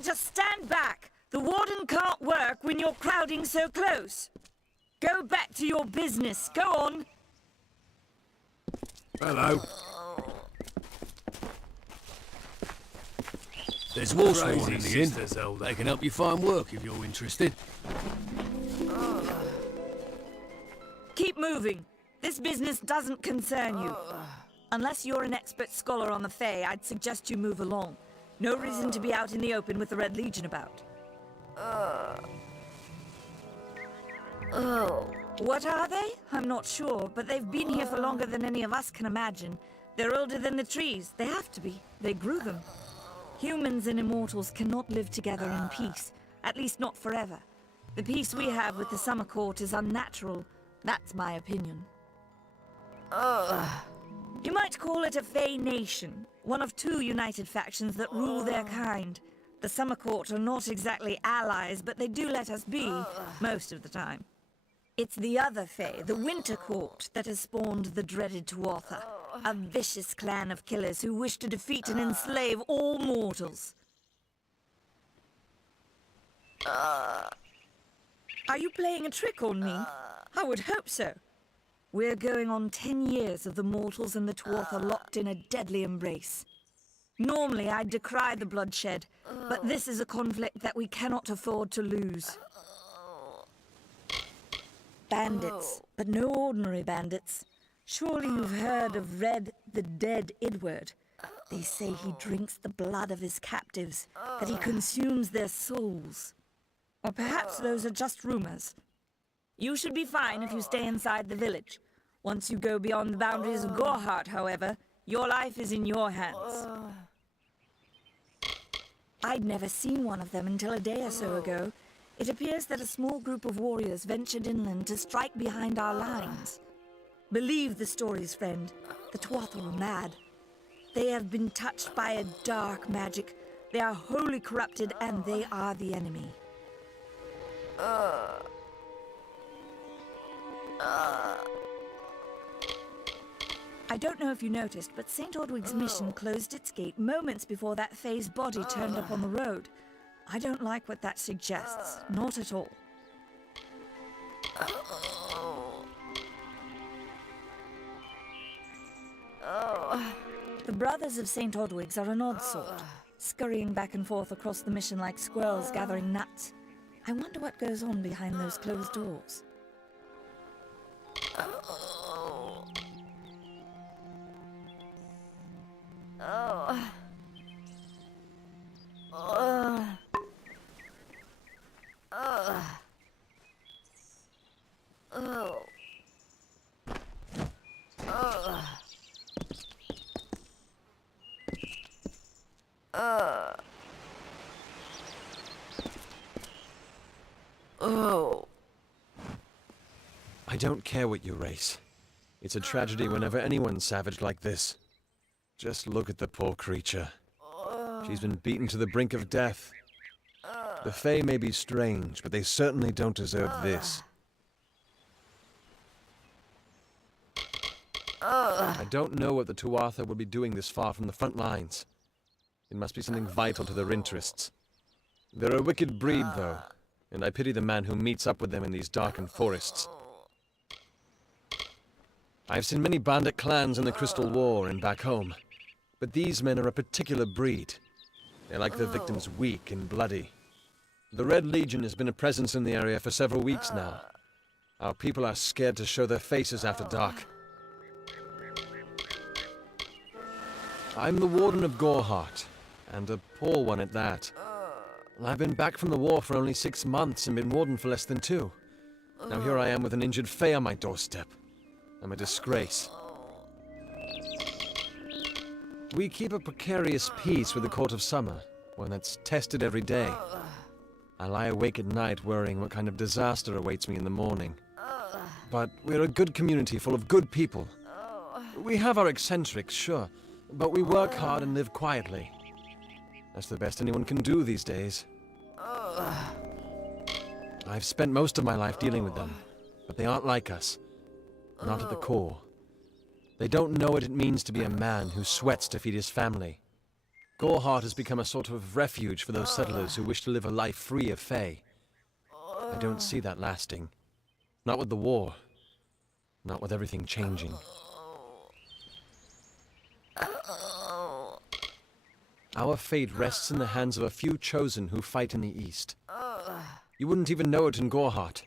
can't just stand back. The warden can't work when you're crowding so close. Go back to your business. Go on. Hello. There's Warsworn in the inn. They can help you find work if you're interested. Keep moving. This business doesn't concern you. Unless you're an expert scholar on the Fae, I'd suggest you move along. No reason to be out in the open with the Red Legion about. What are they? I'm not sure, but they've been here for longer than any of us can imagine. They're older than the trees. They have to be. They grew them. Humans and immortals cannot live together in peace. At least not forever. The peace we have with the Summer Court is unnatural. That's my opinion. You might call it a Fae nation. One of two united factions that rule their kind. The Summer Court are not exactly allies, but they do let us be, most of the time. It's the other Fae, the Winter Court, that has spawned the dreaded Tuatha. A vicious clan of killers who wish to defeat and enslave all mortals. Are you playing a trick on me? I would hope so. We're going on 10 years of the mortals and the Tuatha locked in a deadly embrace. Normally, I'd decry the bloodshed, but this is a conflict that we cannot afford to lose. Bandits, but no ordinary bandits. Surely you've heard of Red, the dead Idward. They say he drinks the blood of his captives, that he consumes their souls. Or perhaps those are just rumors. You should be fine if you stay inside the village. Once you go beyond the boundaries of Gorhart, however, your life is in your hands. I'd never seen one of them until a day or so ago. It appears that a small group of warriors ventured inland to strike behind our lines. Believe the stories, friend. The Tuatha are mad. They have been touched by a dark magic. They are wholly corrupted, and they are the enemy. I don't know if you noticed, but St. Ordwig's mission closed its gate moments before that Fae's body turned up on the road. I don't like what that suggests. Not at all. The Brothers of St. Ordwig's are an odd sort, scurrying back and forth across the mission like squirrels gathering nuts. I wonder what goes on behind those closed doors. I don't care what you race. It's a tragedy whenever anyone's savage like this. Just look at the poor creature. She's been beaten to the brink of death. The Fae may be strange, but they certainly don't deserve this. I don't know what the Tuatha would be doing this far from the front lines. It must be something vital to their interests. They're a wicked breed, though, and I pity the man who meets up with them in these darkened forests. I've seen many bandit clans in the Crystal War and back home, but these men are a particular breed. They like their victims weak and bloody. The Red Legion has been a presence in the area for several weeks now. Our people are scared to show their faces after dark. I'm the Warden of Gorhart, and a poor one at that. I've been back from the war for only 6 months and been Warden for less than 2. Now here I am with an injured Fae on my doorstep. I'm a disgrace. We keep a precarious peace with the Court of Summer, one that's tested every day. I lie awake at night worrying what kind of disaster awaits me in the morning. But we're a good community full of good people. We have our eccentrics, sure, but we work hard and live quietly. That's the best anyone can do these days. I've spent most of my life dealing with them, but they aren't like us. Not at the core. They don't know what it means to be a man who sweats to feed his family. Goreheart has become a sort of refuge for those settlers who wish to live a life free of Fae. I don't see that lasting. Not with the war. Not with everything changing. Our fate rests in the hands of a few chosen who fight in the east. You wouldn't even know it in Goreheart.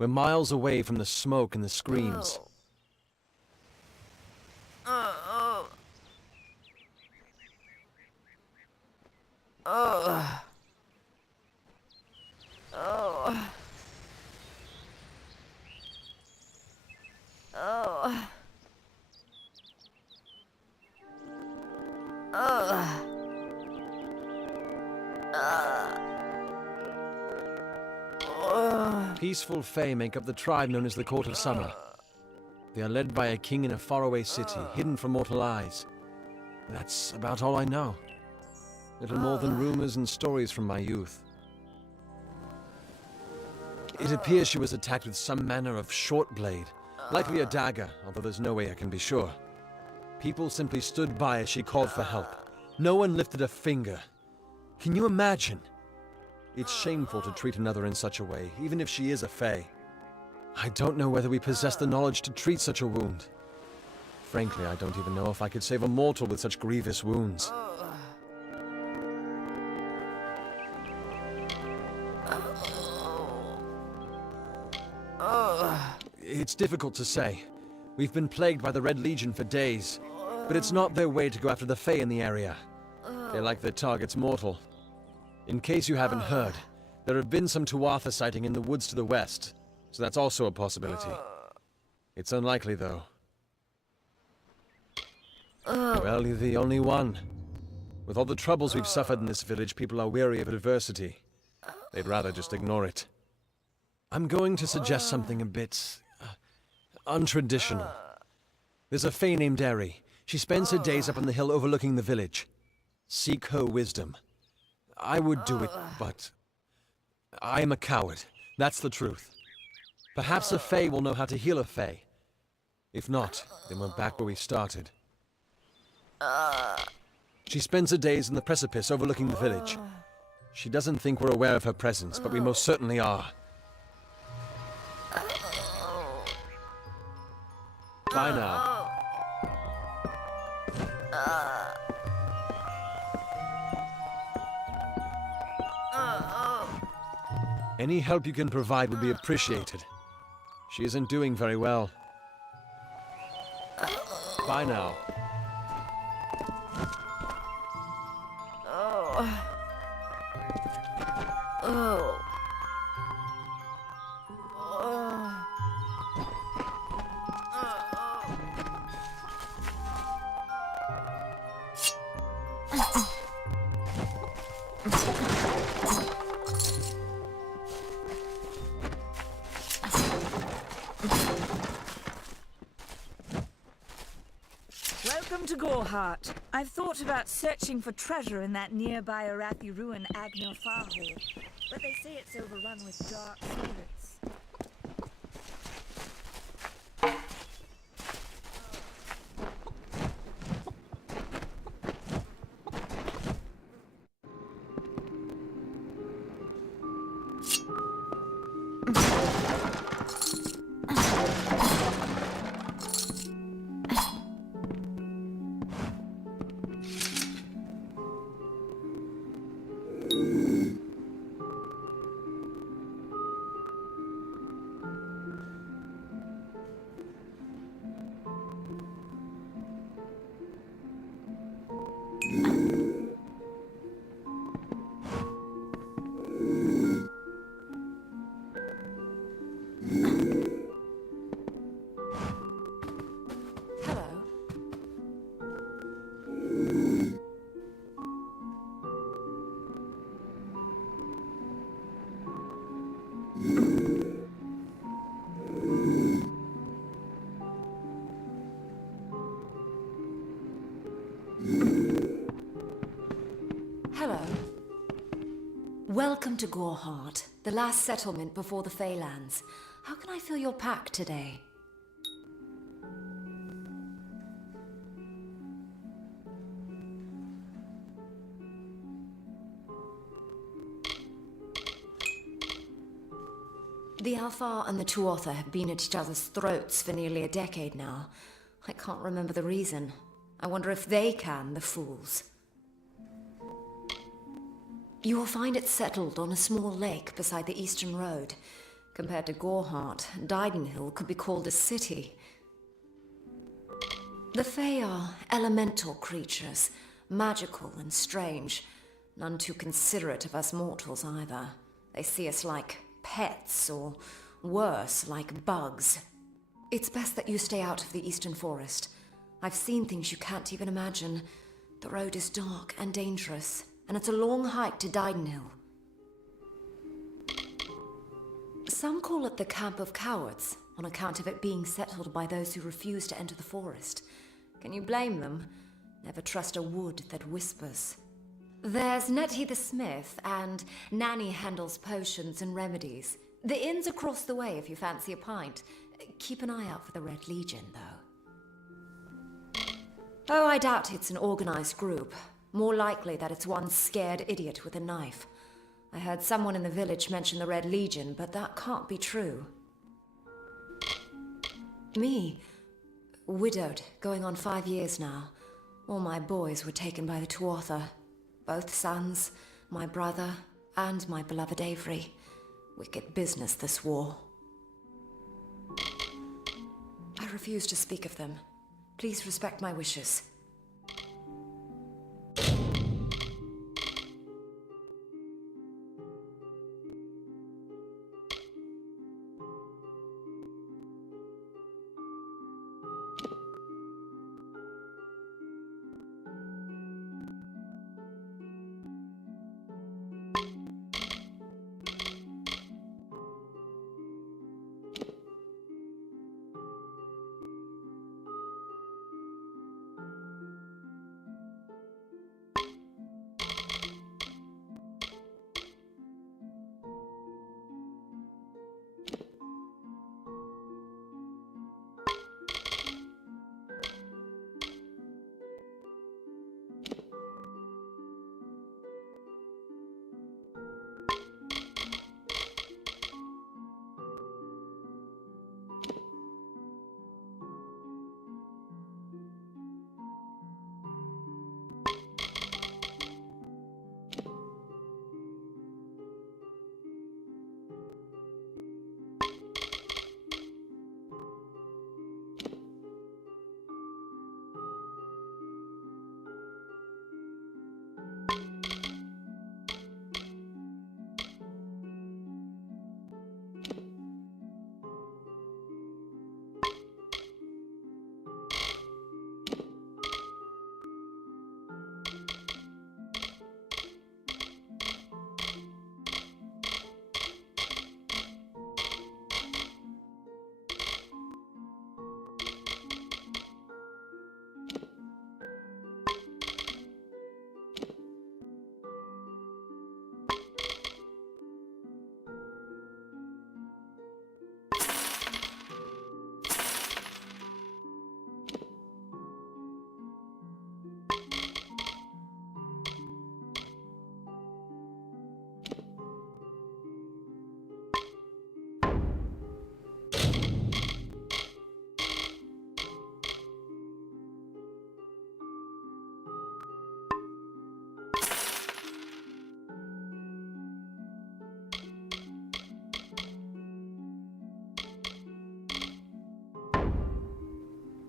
We're miles away from the smoke and the screams. Peaceful Fae make up the tribe known as the Court of Summer. They are led by a king in a faraway city, hidden from mortal eyes. That's about all I know. Little more than rumors and stories from my youth. It appears she was attacked with some manner of short blade, likely a dagger, although there's no way I can be sure. People simply stood by as she called for help. No one lifted a finger. Can you imagine? It's shameful to treat another in such a way, even if she is a Fae. I don't know whether we possess the knowledge to treat such a wound. Frankly, I don't even know if I could save a mortal with such grievous wounds. It's difficult to say. We've been plagued by the Red Legion for days, but it's not their way to go after the Fae in the area. They like their targets mortal. In case you haven't heard, there have been some Tuatha sighting in the woods to the west, so that's also a possibility. It's unlikely, though. Well, you're the only one. With all the troubles we've suffered in this village, people are weary of adversity. They'd rather just ignore it. I'm going to suggest something a bit untraditional. There's a Fae named Eri. She spends her days up on the hill overlooking the village. Seek her wisdom. I would do it, but I am a coward. That's the truth. Perhaps a Fae will know how to heal a Fae. If not, then we're back where we started. She spends her days in the precipice overlooking the village. She doesn't think we're aware of her presence, but we most certainly are. Bye now. Any help you can provide would be appreciated. She isn't doing very well. Bye now. Welcome to Goreheart. I've thought about searching for treasure in that nearby Arathi ruin Agner Farhole, but they say it's overrun with dark spirits. Hello. Welcome to Goreheart, the last settlement before the Feylands. How can I fill your pack today? The Alpha and the Tuatha have been at each other's throats for nearly a decade now. I can't remember the reason. I wonder if they can, the fools. You will find it settled on a small lake beside the Eastern Road. Compared to Gorhart, Didenhill could be called a city. The Fae are elemental creatures, magical and strange. None too considerate of us mortals either. They see us like pets, or worse, like bugs. It's best that you stay out of the Eastern Forest. I've seen things you can't even imagine. The road is dark and dangerous, and it's a long hike to Didenhill. Some call it the Camp of Cowards, on account of it being settled by those who refuse to enter the forest. Can you blame them? Never trust a wood that whispers. There's Nettie the Smith, and Nanny handles potions and remedies. The inn's across the way if you fancy a pint. Keep an eye out for the Red Legion, though. Oh, I doubt it's an organized group. More likely that it's one scared idiot with a knife. I heard someone in the village mention the Red Legion, but that can't be true. Me? Widowed, going on 5 years now. All my boys were taken by the Tuatha. Both sons, my brother, and my beloved Avery. Wicked business, this war. I refuse to speak of them. Please respect my wishes.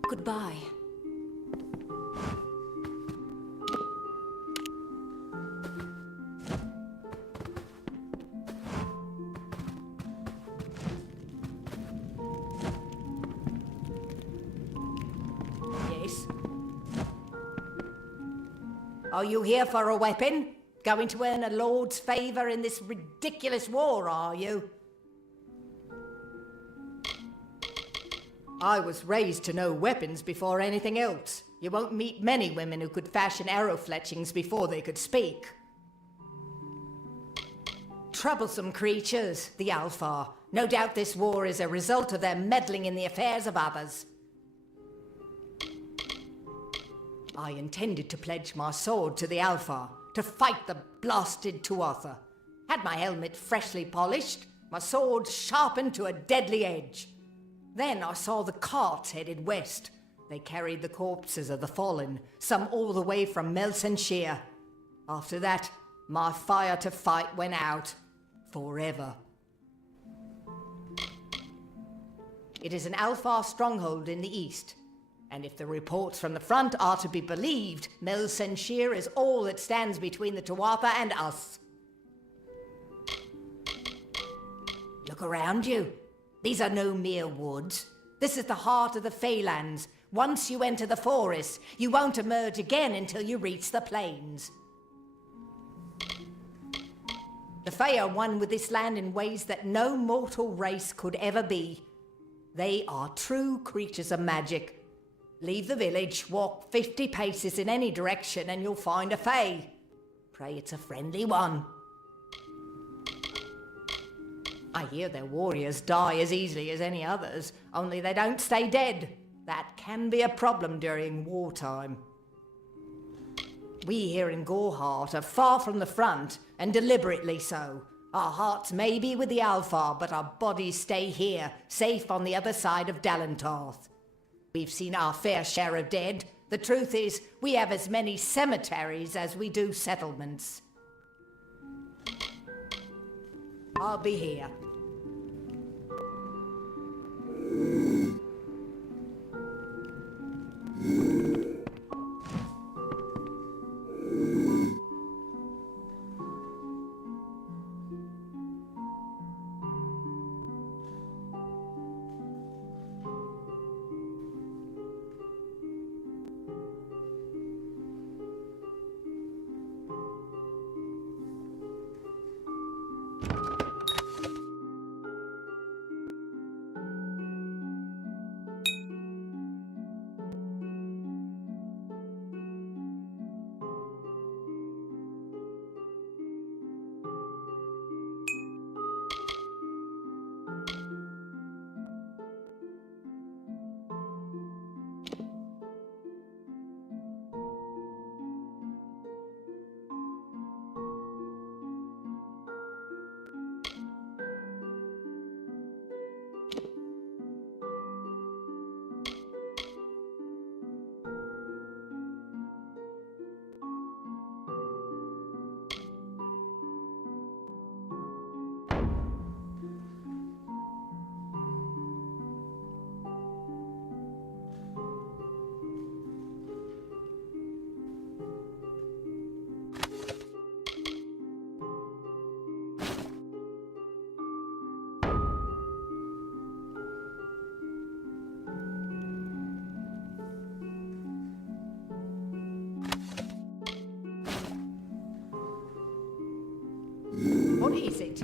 Goodbye. Yes. Are you here for a weapon? Going to earn a lord's favor in this ridiculous war, are you? I was raised to know weapons before anything else. You won't meet many women who could fashion arrow fletchings before they could speak. Troublesome creatures, the Alpha. No doubt this war is a result of their meddling in the affairs of others. I intended to pledge my sword to the Alpha, to fight the blasted Tuatha. Had my helmet freshly polished, my sword sharpened to a deadly edge. Then I saw the carts headed west. They carried the corpses of the fallen, some all the way from Melsenshire. After that, my fire to fight went out. Forever. It is an Alfar stronghold in the east. And if the reports from the front are to be believed, Melsenshire is all that stands between the Tuatha and us. Look around you. These are no mere woods. This is the heart of the Feylands. Once you enter the forest, you won't emerge again until you reach the plains. The Fey are one with this land in ways that no mortal race could ever be. They are true creatures of magic. Leave the village, walk 50 paces in any direction, and you'll find a Fey. Pray it's a friendly one. I hear their warriors die as easily as any others, only they don't stay dead. That can be a problem during wartime. We here in Gorhart are far from the front, and deliberately so. Our hearts may be with the Alfar, but our bodies stay here, safe on the other side of Dalentarth. We've seen our fair share of dead. The truth is, we have as many cemeteries as we do settlements. I'll be here. What is it?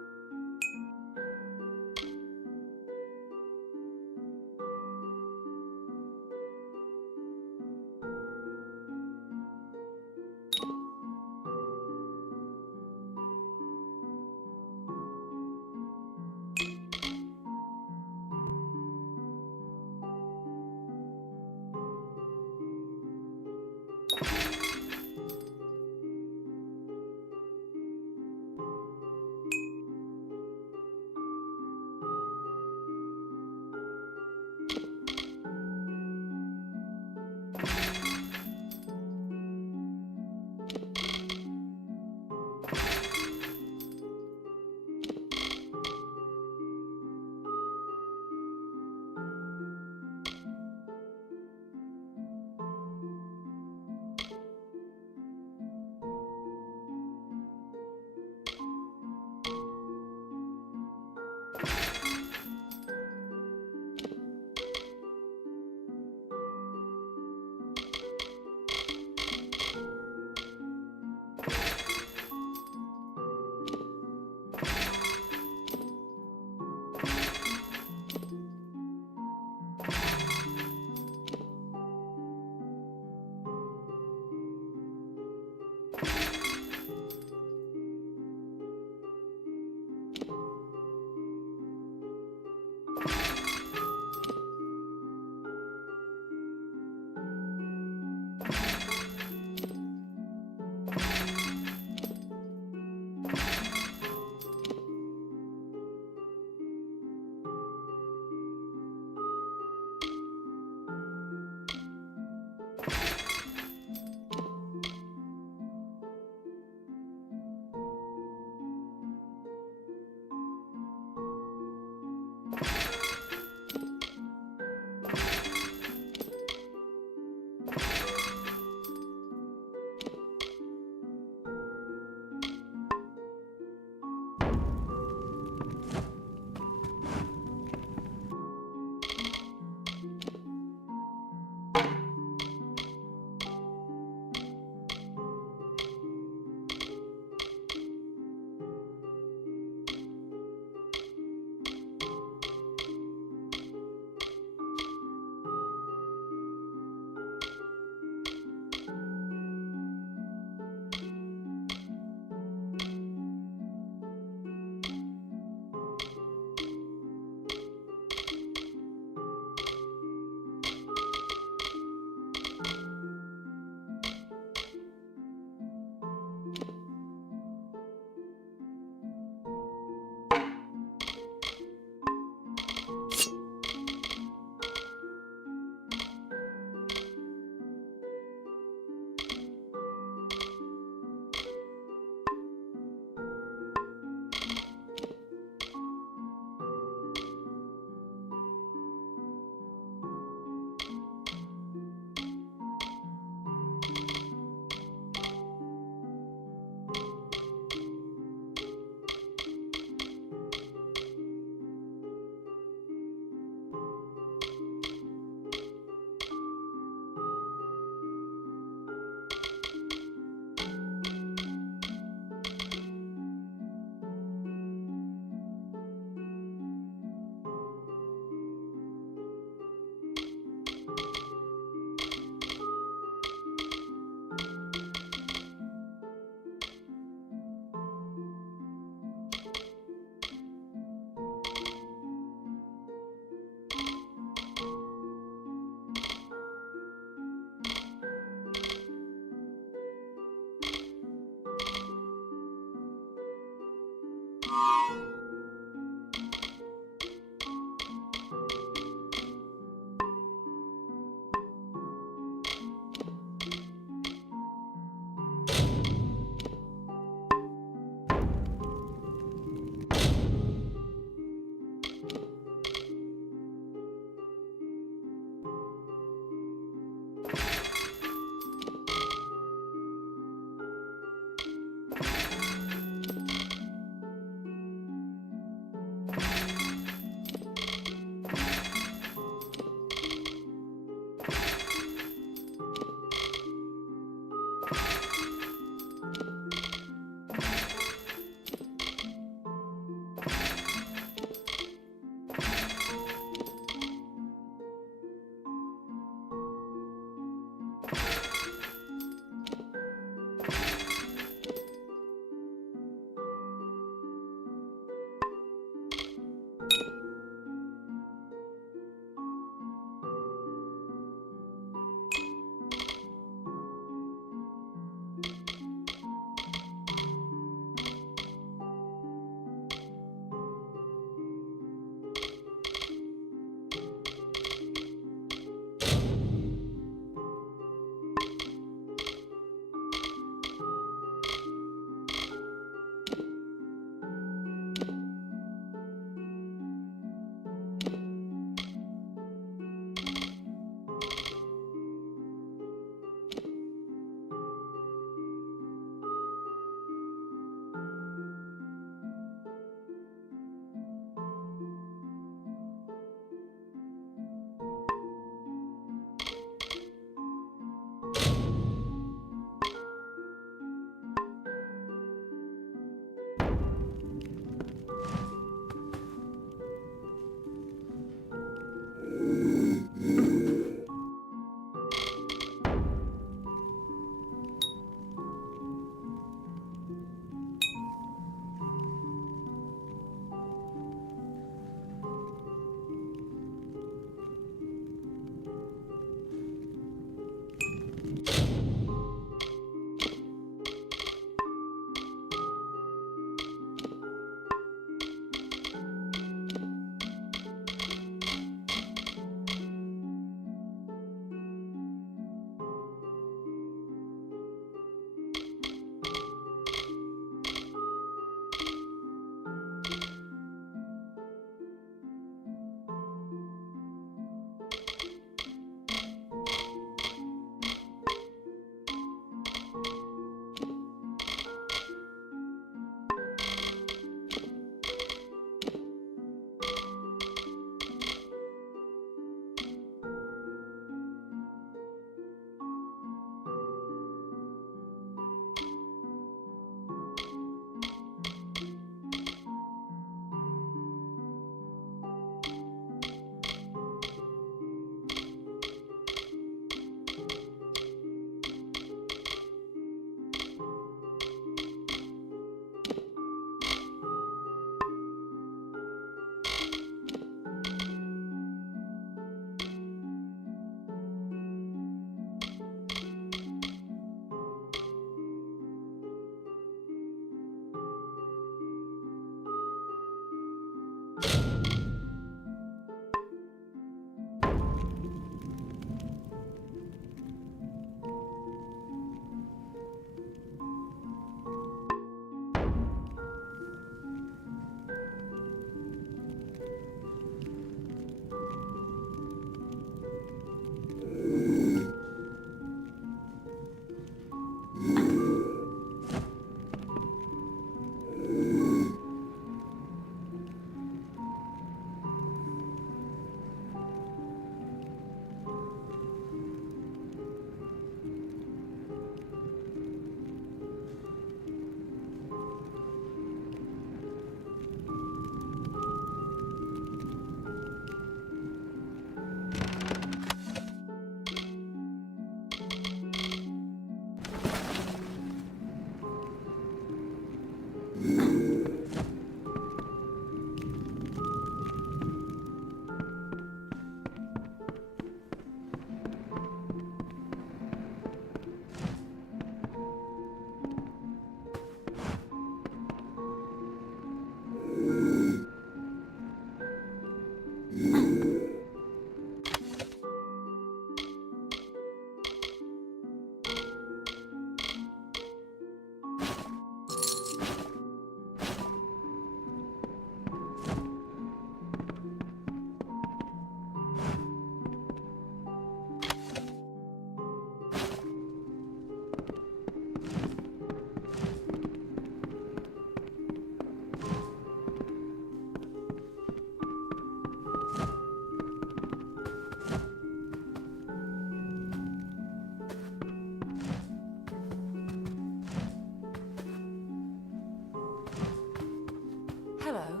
Hello.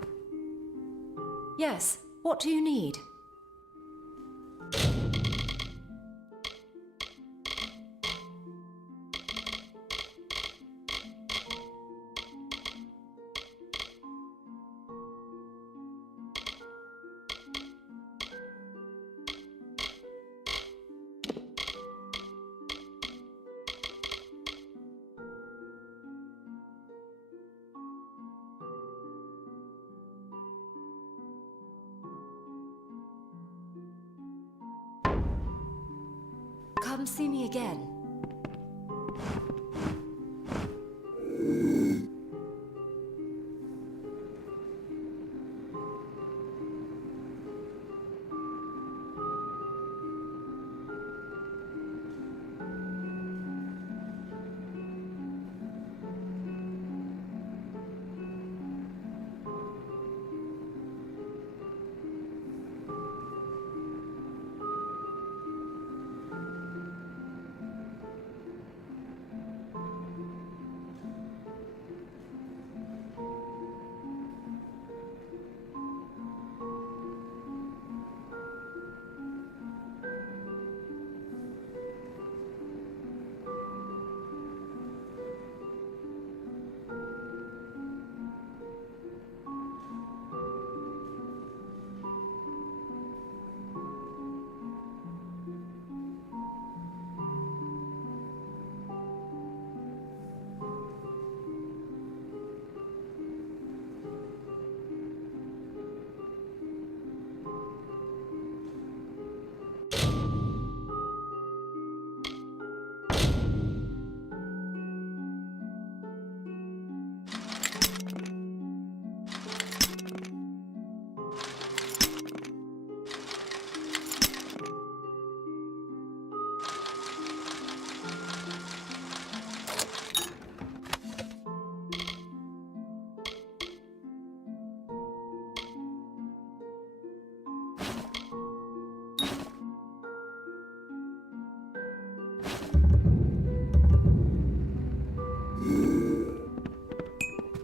Yes, what do you need? Come see me again.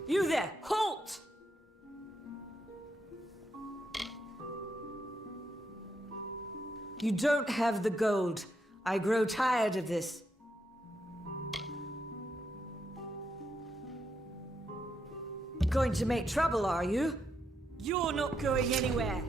You there! Halt! You don't have the gold. I grow tired of this. Going to make trouble, are you? You're not going anywhere.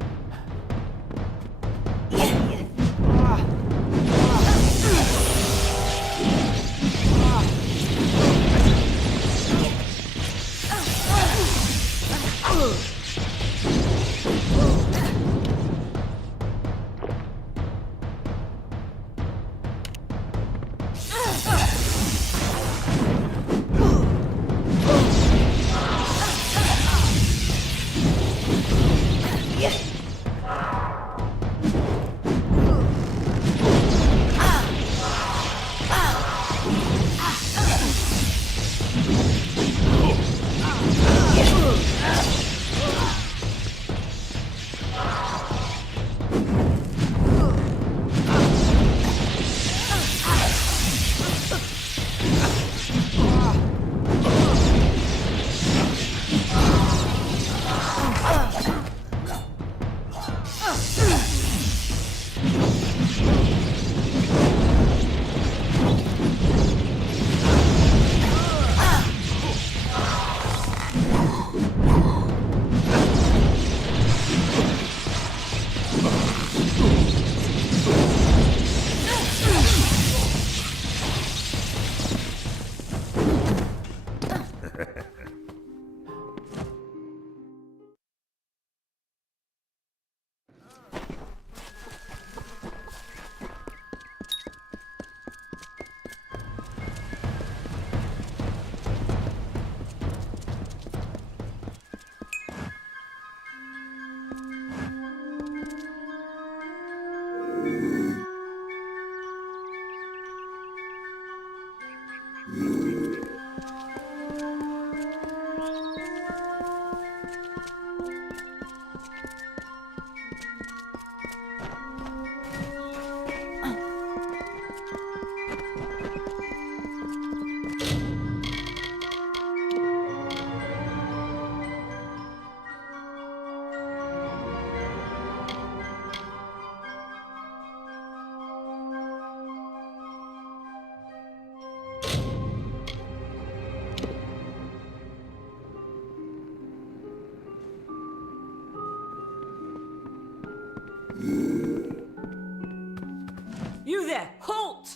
You there! Halt!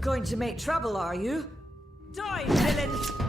Going to make trouble, are you? Die, villain!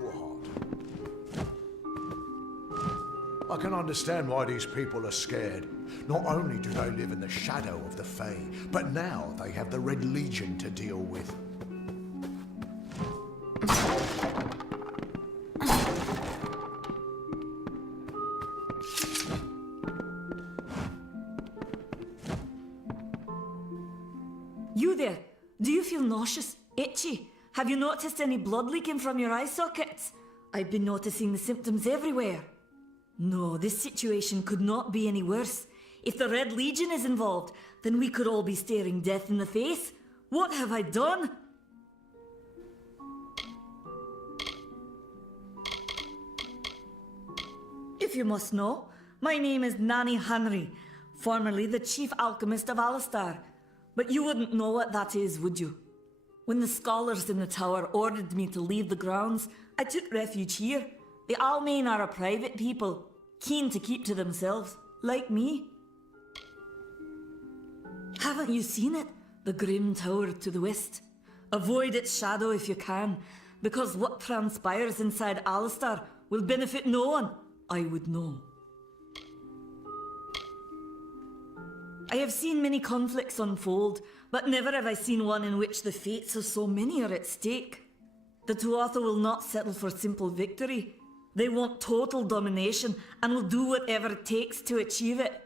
what? I can understand why these people are scared. Not only do they live in the shadow of the Fae, but now they have the Red Legion to deal with. You there? Do you feel nauseous? Itchy? Have you noticed any blood leaking from your eye sockets? I've been noticing the symptoms everywhere. No, this situation could not be any worse. If the Red Legion is involved, then we could all be staring death in the face. What have I done? If you must know, my name is Nanny Henry, formerly the chief alchemist of Alistar. But you wouldn't know what that is, would you? When the scholars in the tower ordered me to leave the grounds, I took refuge here. The Almain are a private people, keen to keep to themselves, like me. Haven't you seen it? The grim tower to the west. Avoid its shadow if you can, because what transpires inside Alistar will benefit no one. I would know. I have seen many conflicts unfold, but never have I seen one in which the fates of so many are at stake. The Tuatha will not settle for simple victory. They want total domination and will do whatever it takes to achieve it.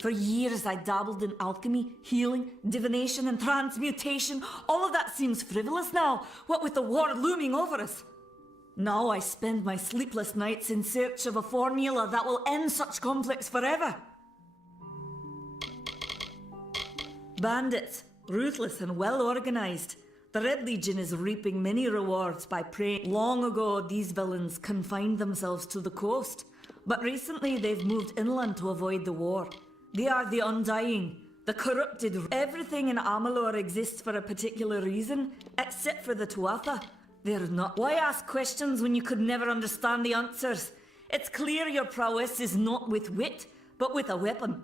For years I dabbled in alchemy, healing, divination and transmutation. All of that seems frivolous now, what with the war looming over us. Now I spend my sleepless nights in search of a formula that will end such conflicts forever. Bandits, ruthless and well organized. The Red Legion is reaping many rewards by preying. Long ago, these villains confined themselves to the coast, but recently they've moved inland to avoid the war. They are the Undying, the corrupted. Everything in Amalur exists for a particular reason, except for the Tuatha. They're not. Why ask questions when you could never understand the answers? It's clear your prowess is not with wit, but with a weapon.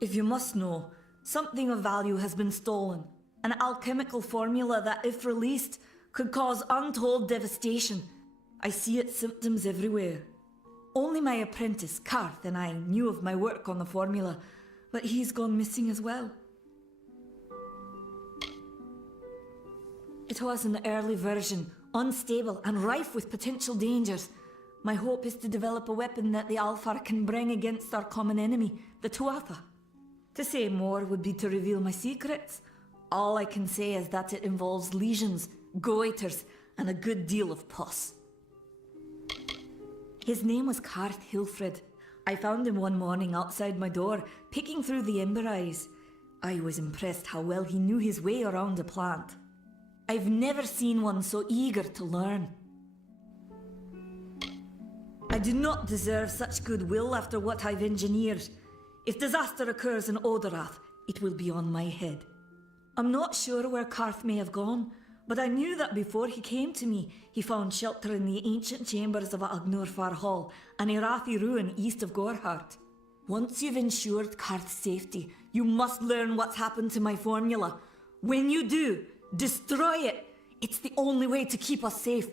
If you must know, something of value has been stolen. An alchemical formula that, if released, could cause untold devastation. I see its symptoms everywhere. Only my apprentice, Karth, and I knew of my work on the formula, but he's gone missing as well. It was an early version, unstable and rife with potential dangers. My hope is to develop a weapon that the Alfar can bring against our common enemy, the Tuatha. To say more would be to reveal my secrets. All I can say is that it involves lesions, goiters, and a good deal of pus. His name was Karth Hilfred. I found him one morning outside my door, picking through the ember eyes. I was impressed how well he knew his way around a plant. I've never seen one so eager to learn. I do not deserve such goodwill after what I've engineered. If disaster occurs in Odorath, it will be on my head. I'm not sure where Karth may have gone, but I knew that before he came to me, he found shelter in the ancient chambers of Agnurfar Hall, an Irathi ruin east of Gorhart. Once you've ensured Karth's safety, you must learn what's happened to my formula. When you do, destroy it. It's the only way to keep us safe.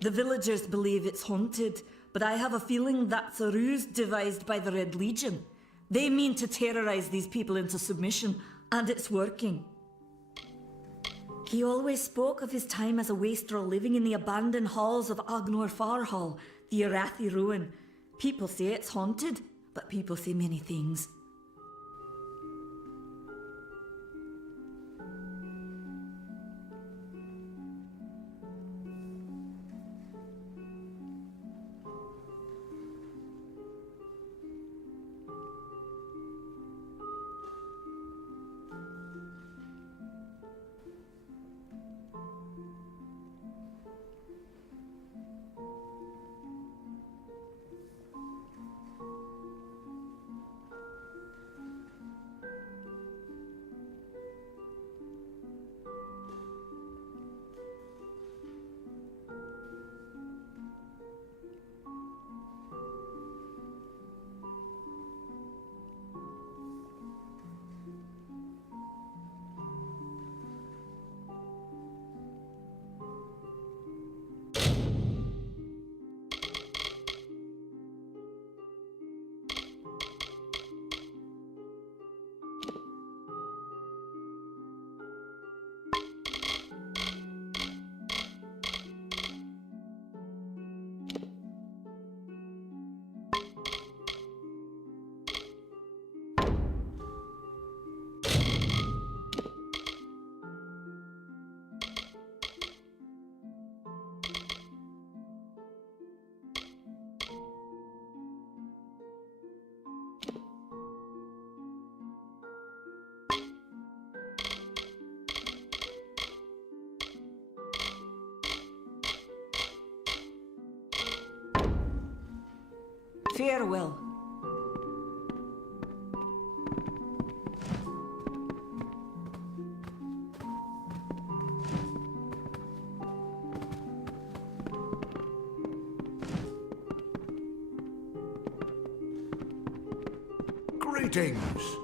The villagers believe it's haunted, but I have a feeling that's a ruse devised by the Red Legion. They mean to terrorize these people into submission, and it's working. He always spoke of his time as a wastrel living in the abandoned halls of Agnurfar Hall, the Irathi ruin. People say it's haunted, but people say many things. Farewell. Greetings.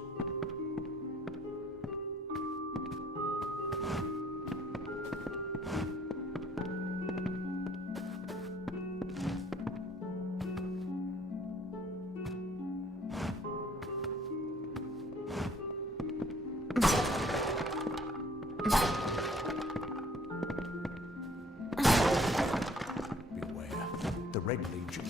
Beware, the Red Legion.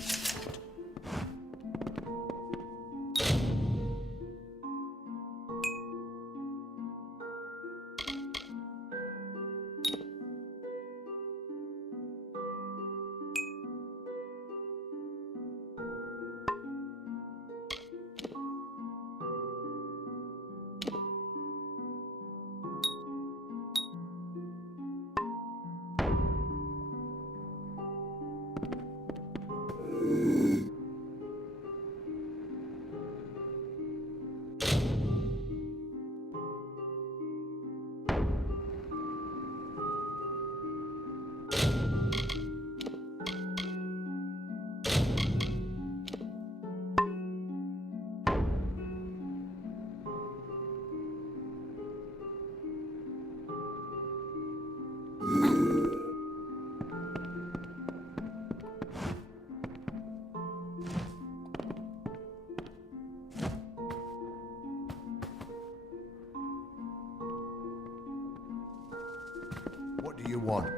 What do you want?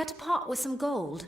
Care to part with some gold?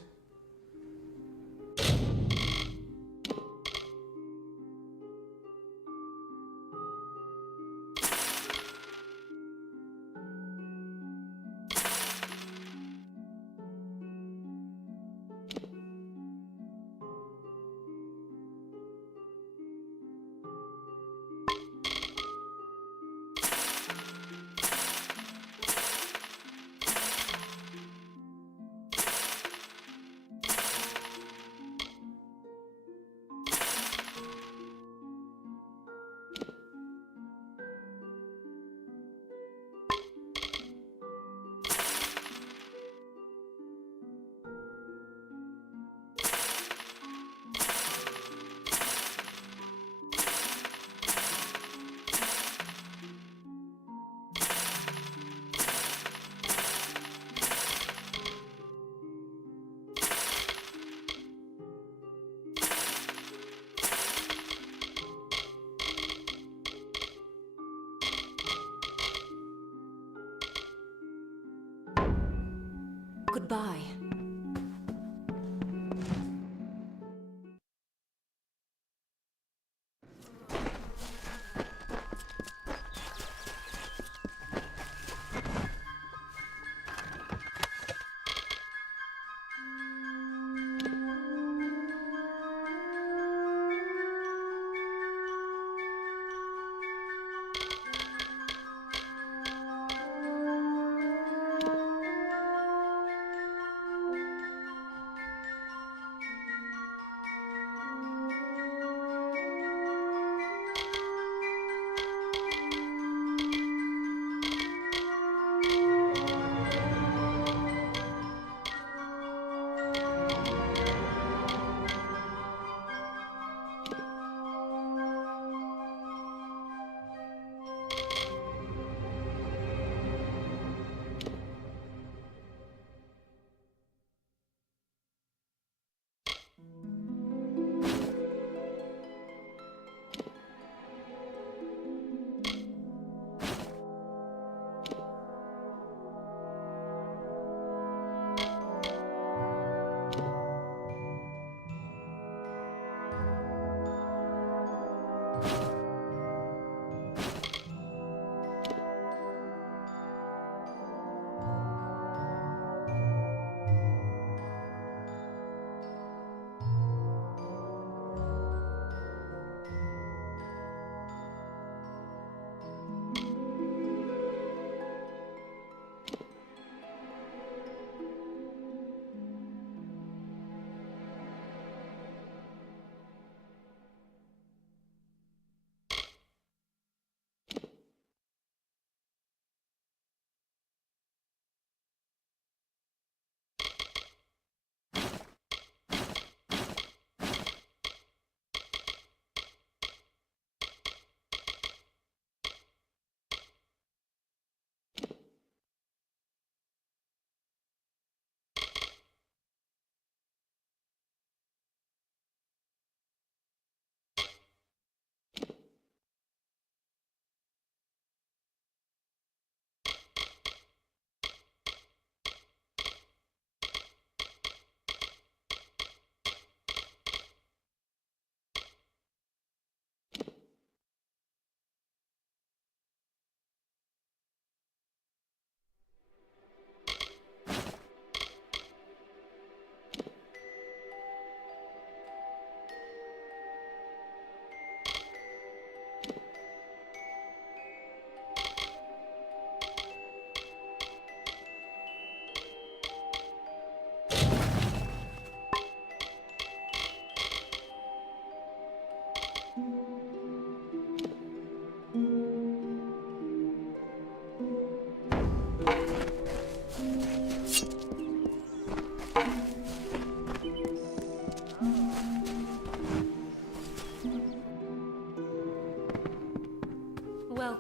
Goodbye.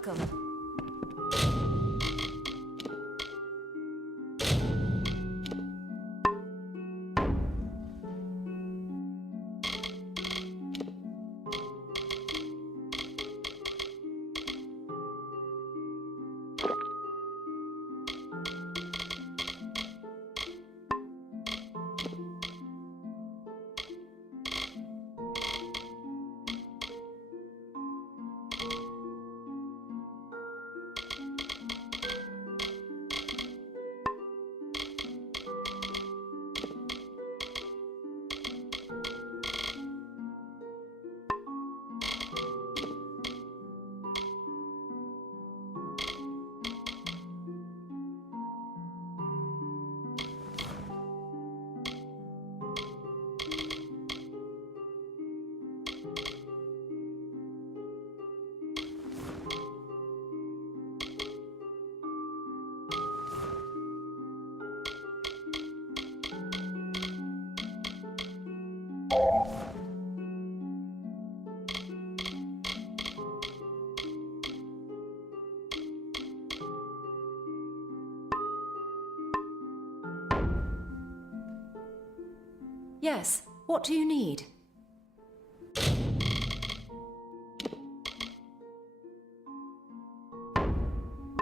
Welcome. Yes, what do you need?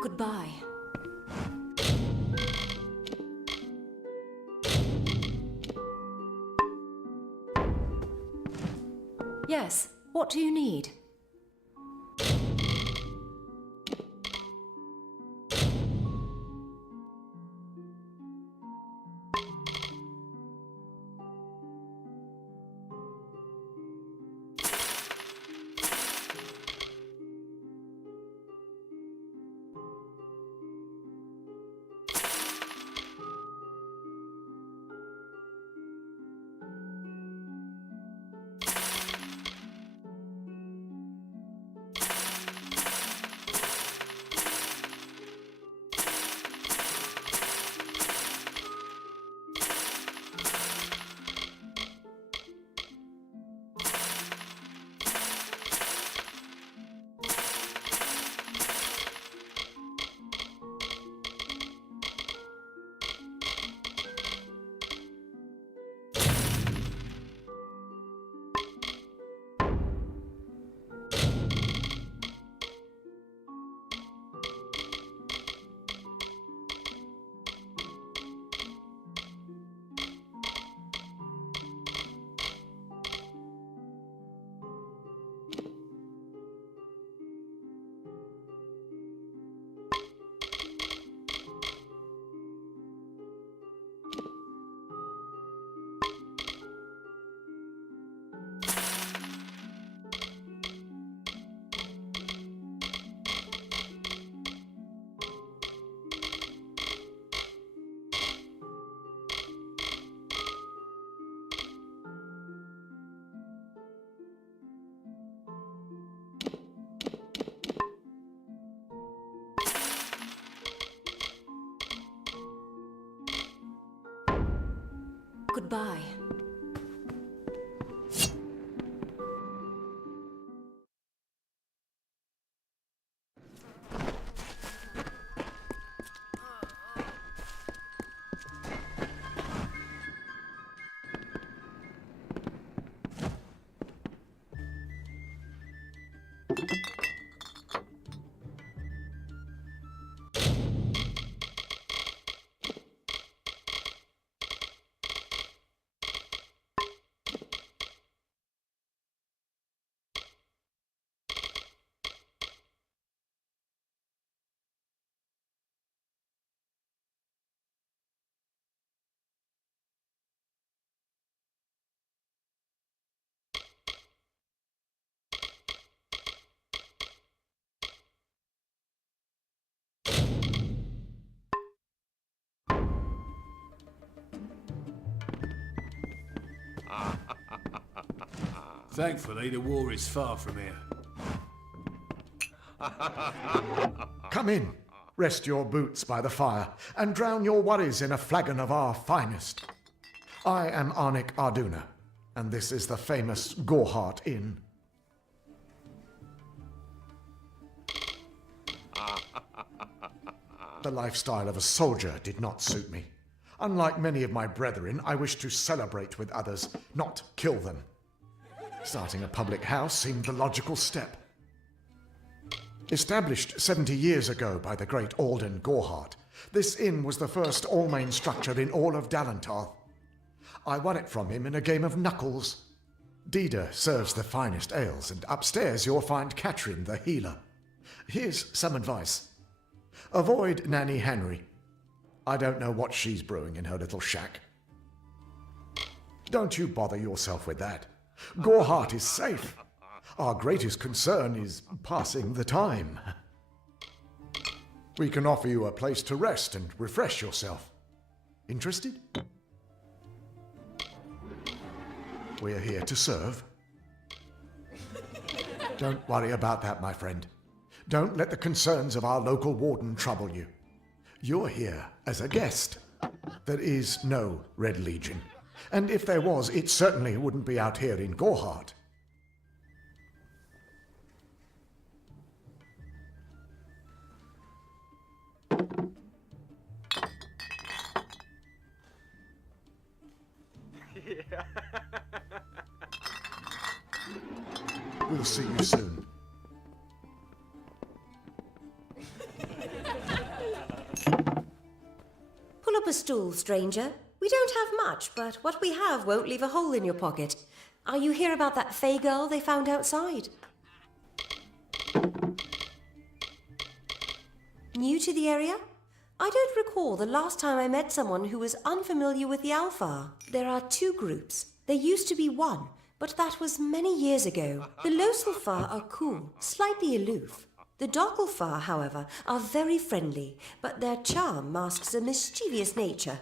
Goodbye. Yes, what do you need? Goodbye. Thankfully, the war is far from here. Come in, rest your boots by the fire, and drown your worries in a flagon of our finest. I am Arnik Arduna, and this is the famous Gorehart Inn. The lifestyle of a soldier did not suit me. Unlike many of my brethren, I wish to celebrate with others, not kill them. Starting a public house seemed the logical step. Established 70 years ago by the great Alden Gorehart, this inn was the first all-main structure in all of Dalentarth. I won it from him in a game of knuckles. Dida serves the finest ales, and upstairs you'll find Katrin the healer. Here's some advice. Avoid Nanny Henry. I don't know what she's brewing in her little shack. Don't you bother yourself with that. Gorehart is safe. Our greatest concern is passing the time. We can offer you a place to rest and refresh yourself. Interested? We're here to serve. Don't worry about that, my friend. Don't let the concerns of our local warden trouble you. You're here as a guest. There is no Red Legion. And if there was, it certainly wouldn't be out here in Gorhart. We'll see you soon. Pull up a stool, stranger. We don't have much, but what we have won't leave a hole in your pocket. Are you here about that Fey girl they found outside? New to the area? I don't recall the last time I met someone who was unfamiliar with the Alpha. There are two groups. There used to be one, but that was many years ago. The Loselfar are cool, slightly aloof. The Dockelfar, however, are very friendly, but their charm masks a mischievous nature.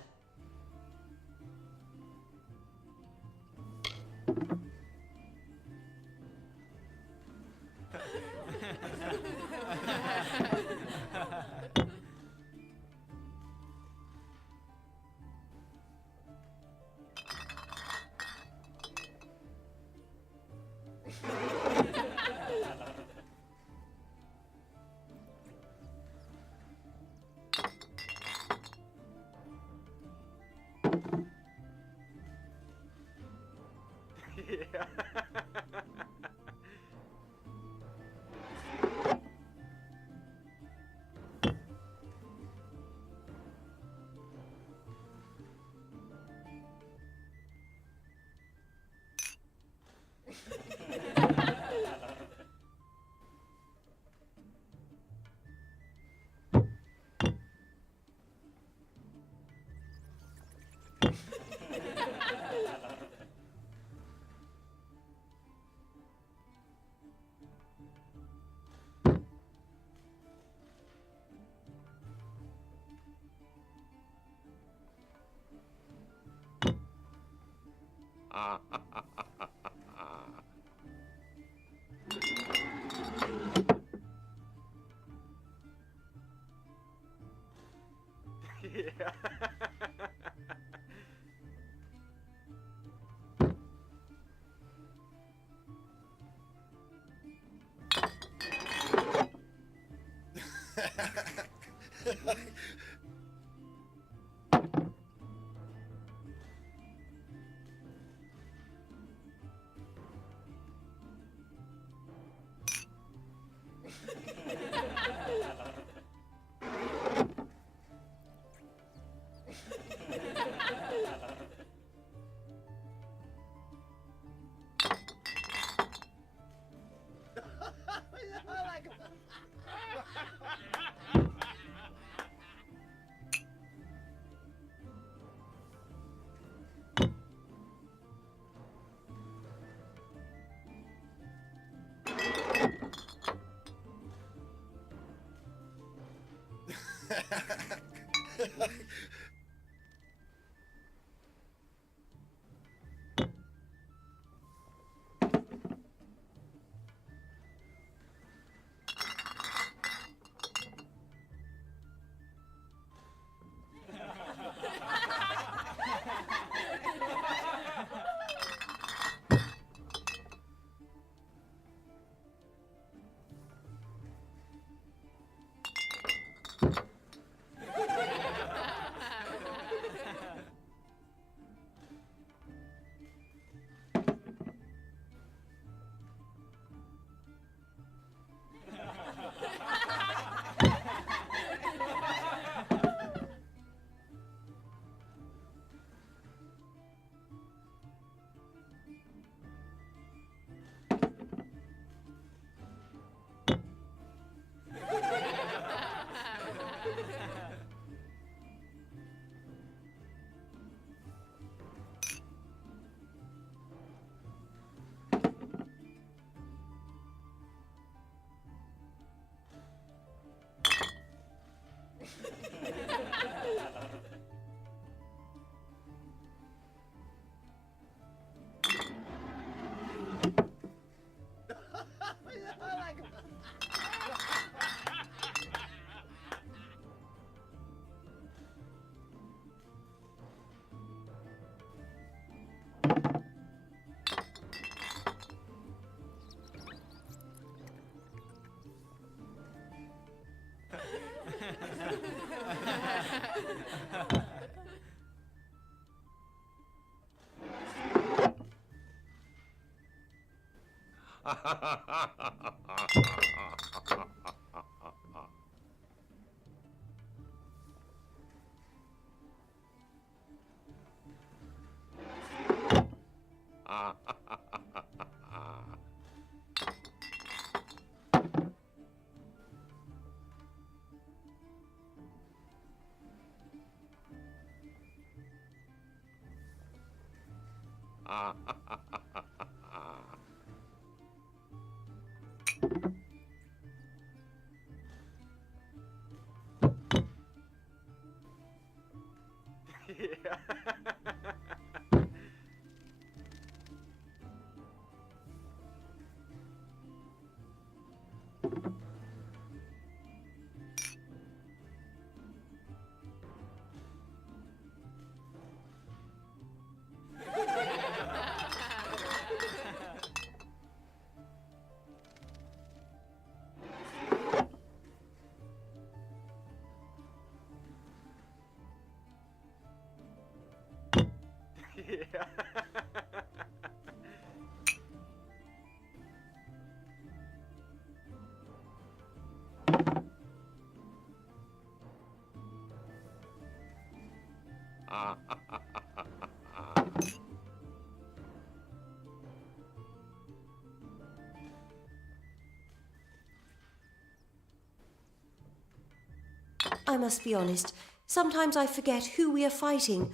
I must be honest. Sometimes I forget who we are fighting.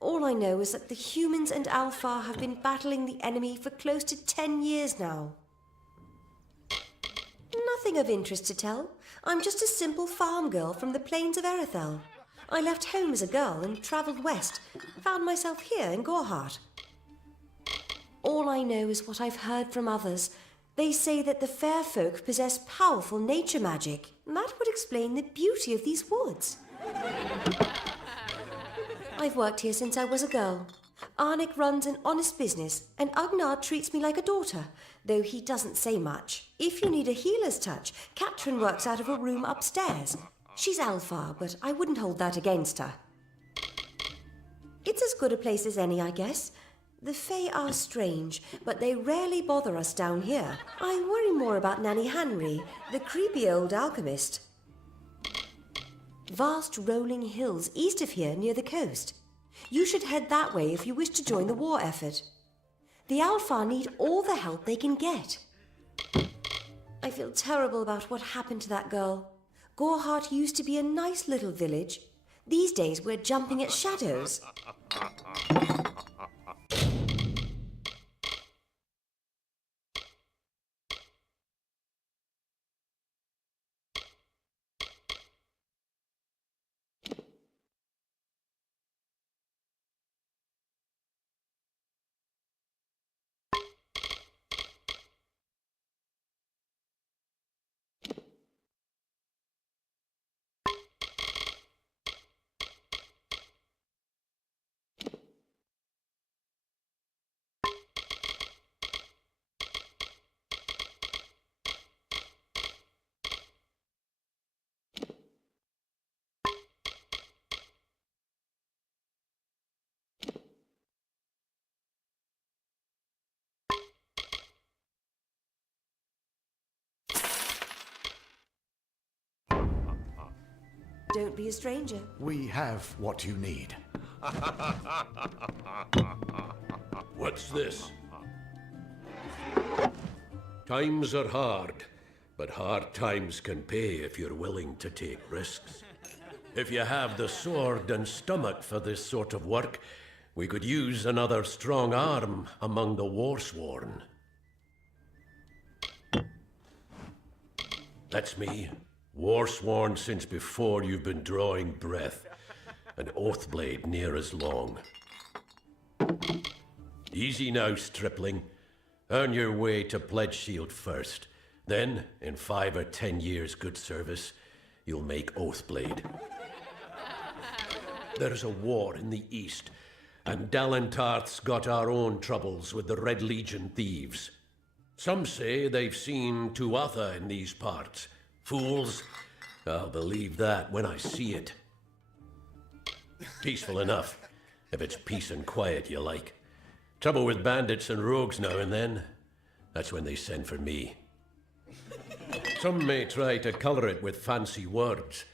All I know is that the humans and Alpha have been battling the enemy for close to 10 years now. Nothing of interest to tell. I'm just a simple farm girl from the plains of Erethel. I left home as a girl and travelled west. Found myself here in Gorhart. All I know is what I've heard from others. They say that the fair folk possess powerful nature magic. And that would explain the beauty of these woods. I've worked here since I was a girl. Arnik runs an honest business, and Ugnard treats me like a daughter, though he doesn't say much. If you need a healer's touch, Katrin works out of a room upstairs. She's Alpha, but I wouldn't hold that against her. It's as good a place as any, I guess. The Fae are strange, but they rarely bother us down here. I worry more about Nanny Henry, the creepy old alchemist. Vast rolling hills east of here near the coast. You should head that way if you wish to join the war effort. The Alpha need all the help they can get. I feel terrible about what happened to that girl. Gorhart used to be a nice little village. These days we're jumping at shadows. Don't be a stranger. We have what you need. What's this? Times are hard, but hard times can pay if you're willing to take risks. If you have the sword and stomach for this sort of work, we could use another strong arm among the warsworn. That's me. Warsworn since before you've been drawing breath. An Oathblade near as long. Easy now, stripling. Earn your way to Pledge Shield first. Then, in 5 or 10 years' good service, you'll make Oathblade. There's a war in the east, and Dalentarth's got our own troubles with the Red Legion thieves. Some say they've seen Tuatha in these parts. Fools. I'll believe that when I see it. Peaceful enough, if it's peace and quiet you like. Trouble with bandits and rogues now and then. That's when they send for me. Some may try to color it with fancy words,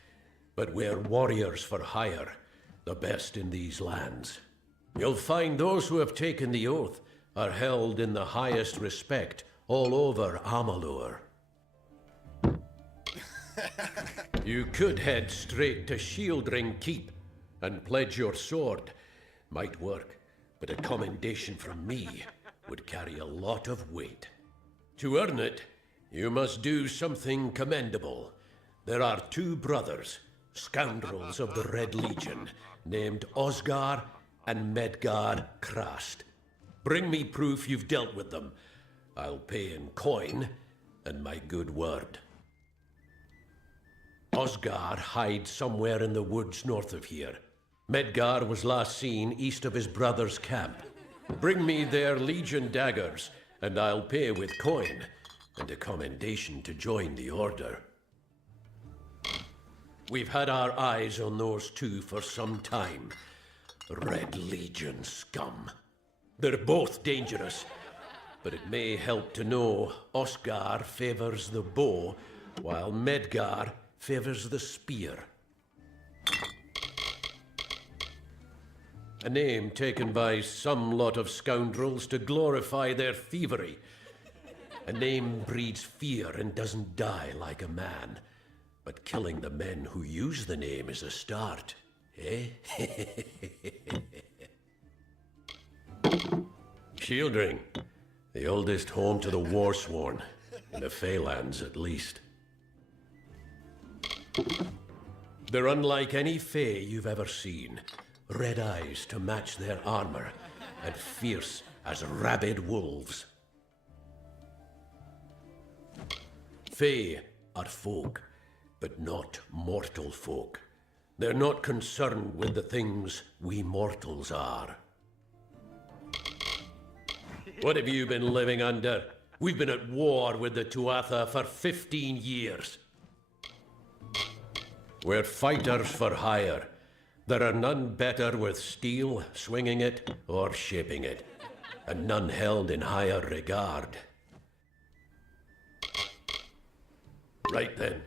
but we're warriors for hire, the best in these lands. You'll find those who have taken the oath are held in the highest respect all over Amalur. You could head straight to Shieldring Keep and pledge your sword. Might work, but a commendation from me would carry a lot of weight. To earn it, you must do something commendable. There are two brothers, scoundrels of the Red Legion, named Osgar and Medgar Krast. Bring me proof you've dealt with them. I'll pay in coin and my good word. Osgar hides somewhere in the woods north of here. Medgar was last seen east of his brother's camp. Bring me their Legion daggers, and I'll pay with coin and a commendation to join the order. We've had our eyes on those two for some time. Red Legion scum. They're both dangerous, but it may help to know Oscar favors the bow, while Medgar favors the spear. A name taken by some lot of scoundrels to glorify their thievery. A name breeds fear and doesn't die like a man. But killing the men who use the name is a start, eh? Shieldring, the oldest home to the Warsworn, in the Feylands at least. They're unlike any Fey you've ever seen. Red eyes to match their armor, and fierce as rabid wolves. Fey are folk, but not mortal folk. They're not concerned with the things we mortals are. What have you been living under? We've been at war with the Tuatha for 15 years. We're fighters for hire. There are none better with steel, swinging it, or shaping it, and none held in higher regard. Right then.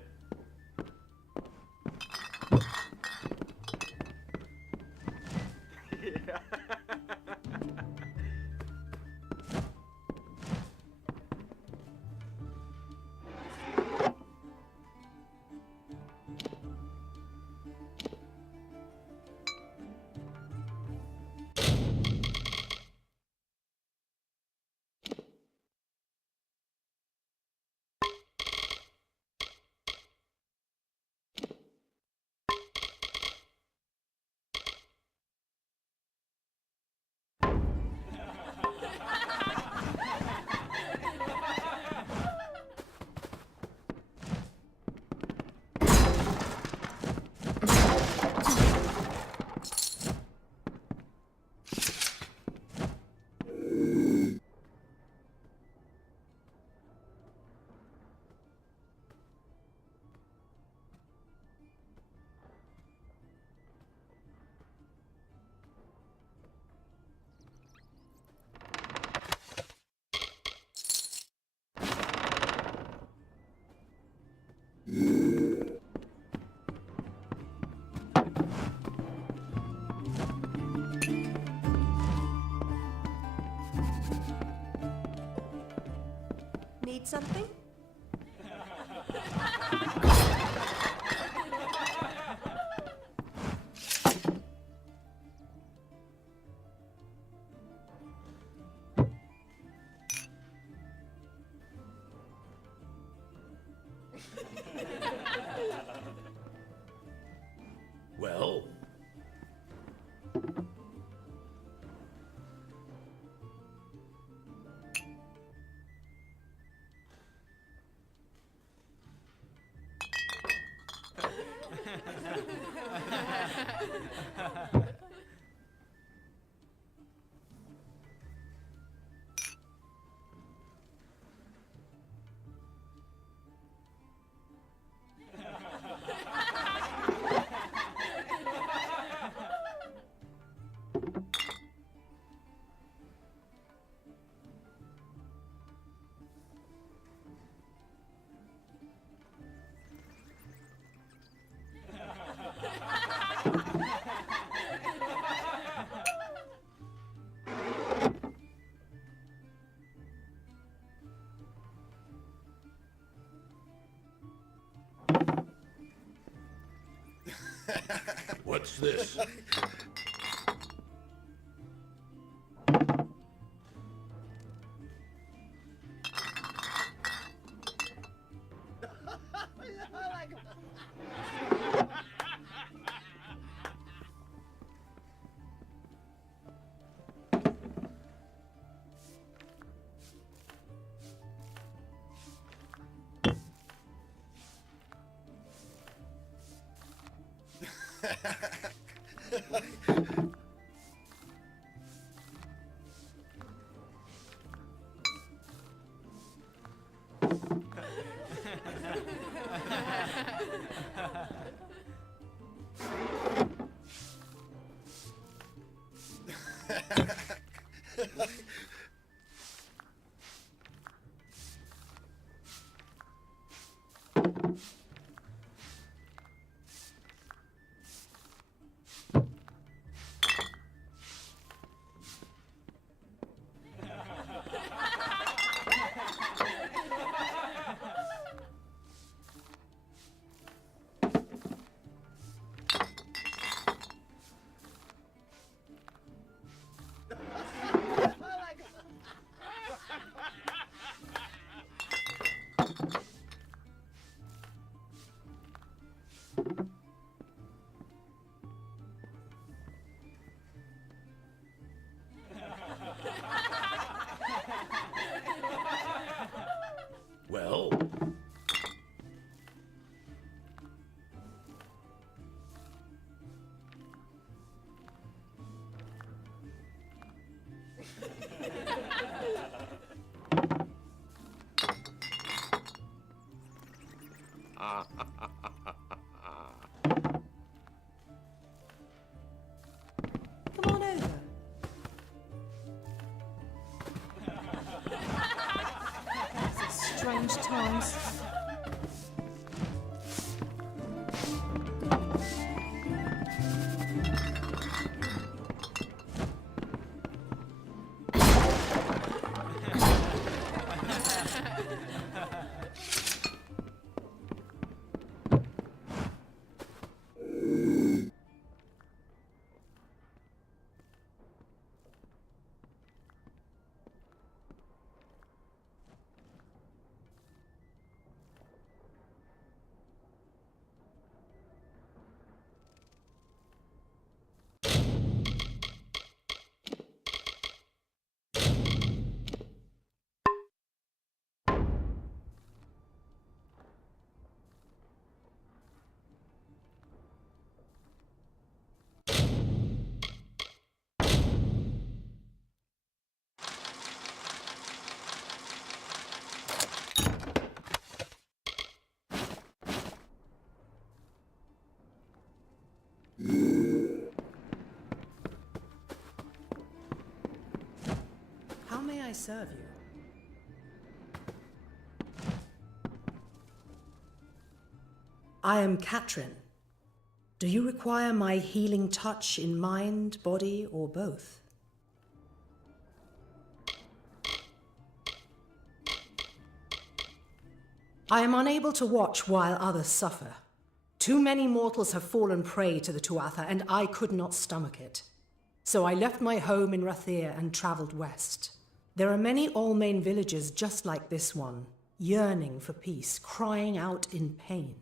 Need something? Well? What's this? Well, Come on over. Strange times. How may I serve you? I am Katrin. Do you require my healing touch in mind, body, or both? I am unable to watch while others suffer. Too many mortals have fallen prey to the Tuatha, and I could not stomach it. So I left my home in Rathir and travelled west. There are many Allmain villages just like this one, yearning for peace, crying out in pain.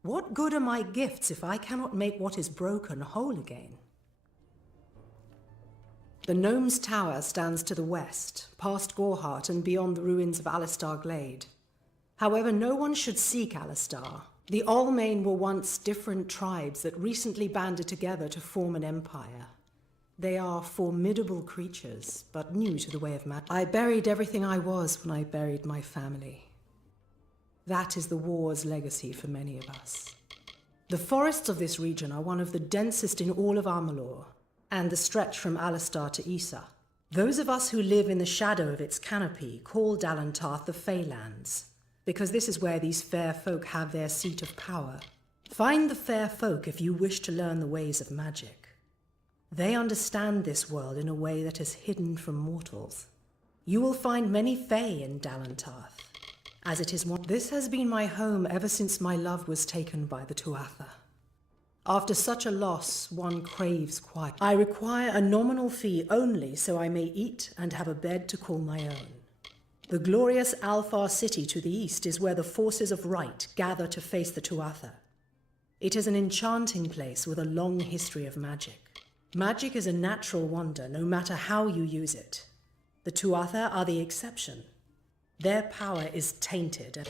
What good are my gifts if I cannot make what is broken whole again? The Gnomes Tower stands to the west, past Gorhart and beyond the ruins of Alistar Glade. However, no one should seek Alistar. The Allmain were once different tribes that recently banded together to form an empire. They are formidable creatures, but new to the way of magic. I buried everything I was when I buried my family. That is the war's legacy for many of us. The forests of this region are one of the densest in all of Amalur, and the stretch from Alistar to Issa. Those of us who live in the shadow of its canopy call Dalantarth the Feylands, because this is where these fair folk have their seat of power. Find the fair folk if you wish to learn the ways of magic. They understand this world in a way that is hidden from mortals. You will find many Fey in Dalantarth, as it is one. This has been my home ever since my love was taken by the Tuatha. After such a loss, one craves quiet. I require a nominal fee only so I may eat and have a bed to call my own. The glorious Alfar city to the east is where the forces of right gather to face the Tuatha. It is an enchanting place with a long history of magic. Magic is a natural wonder, no matter how you use it. The Tuatha are the exception. Their power is tainted.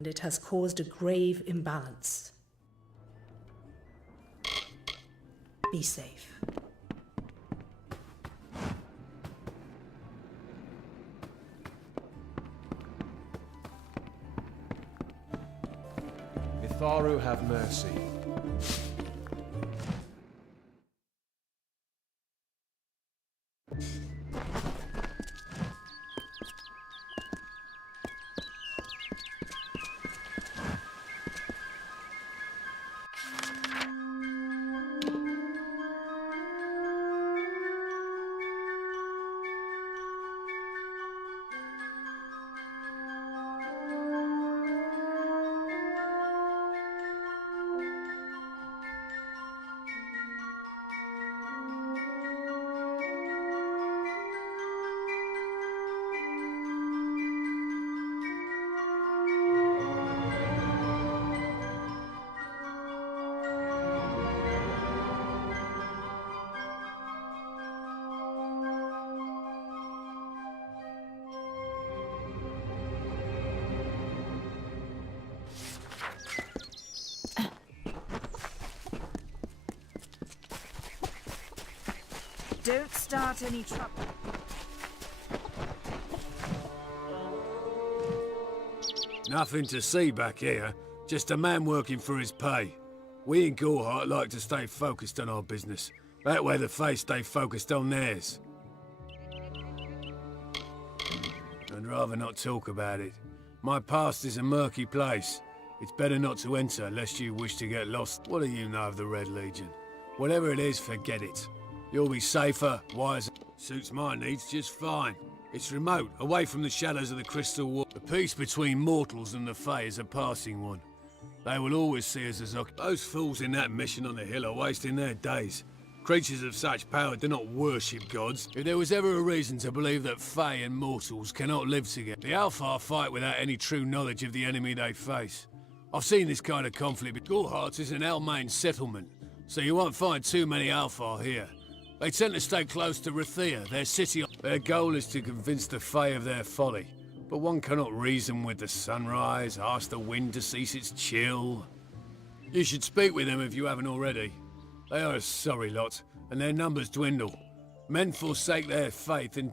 And it has caused a grave imbalance. Be safe. Mitharu have mercy. Don't start any trouble. Nothing to see back here. Just a man working for his pay. We in Gorhart like to stay focused on our business. That way the Fae stay focused on theirs. I'd rather not talk about it. My past is a murky place. It's better not to enter lest you wish to get lost. What do you know of the Red Legion? Whatever it is, forget it. You'll be safer, wiser. Suits my needs just fine. It's remote, away from the shadows of the Crystal Wall. The peace between mortals and the Fae is a passing one. They will always see us as those fools in that mission on the hill are wasting their days. Creatures of such power do not worship gods. If there was ever a reason to believe that Fae and mortals cannot live together, the Alfar fight without any true knowledge of the enemy they face. I've seen this kind of conflict, but Gorhart is an Almain settlement, so you won't find too many Alfar here. They tend to stay close to Rathia, their city. Their goal is to convince the Fae of their folly. But one cannot reason with the sunrise, ask the wind to cease its chill. You should speak with them if you haven't already. They are a sorry lot, and their numbers dwindle. Men forsake their faith and...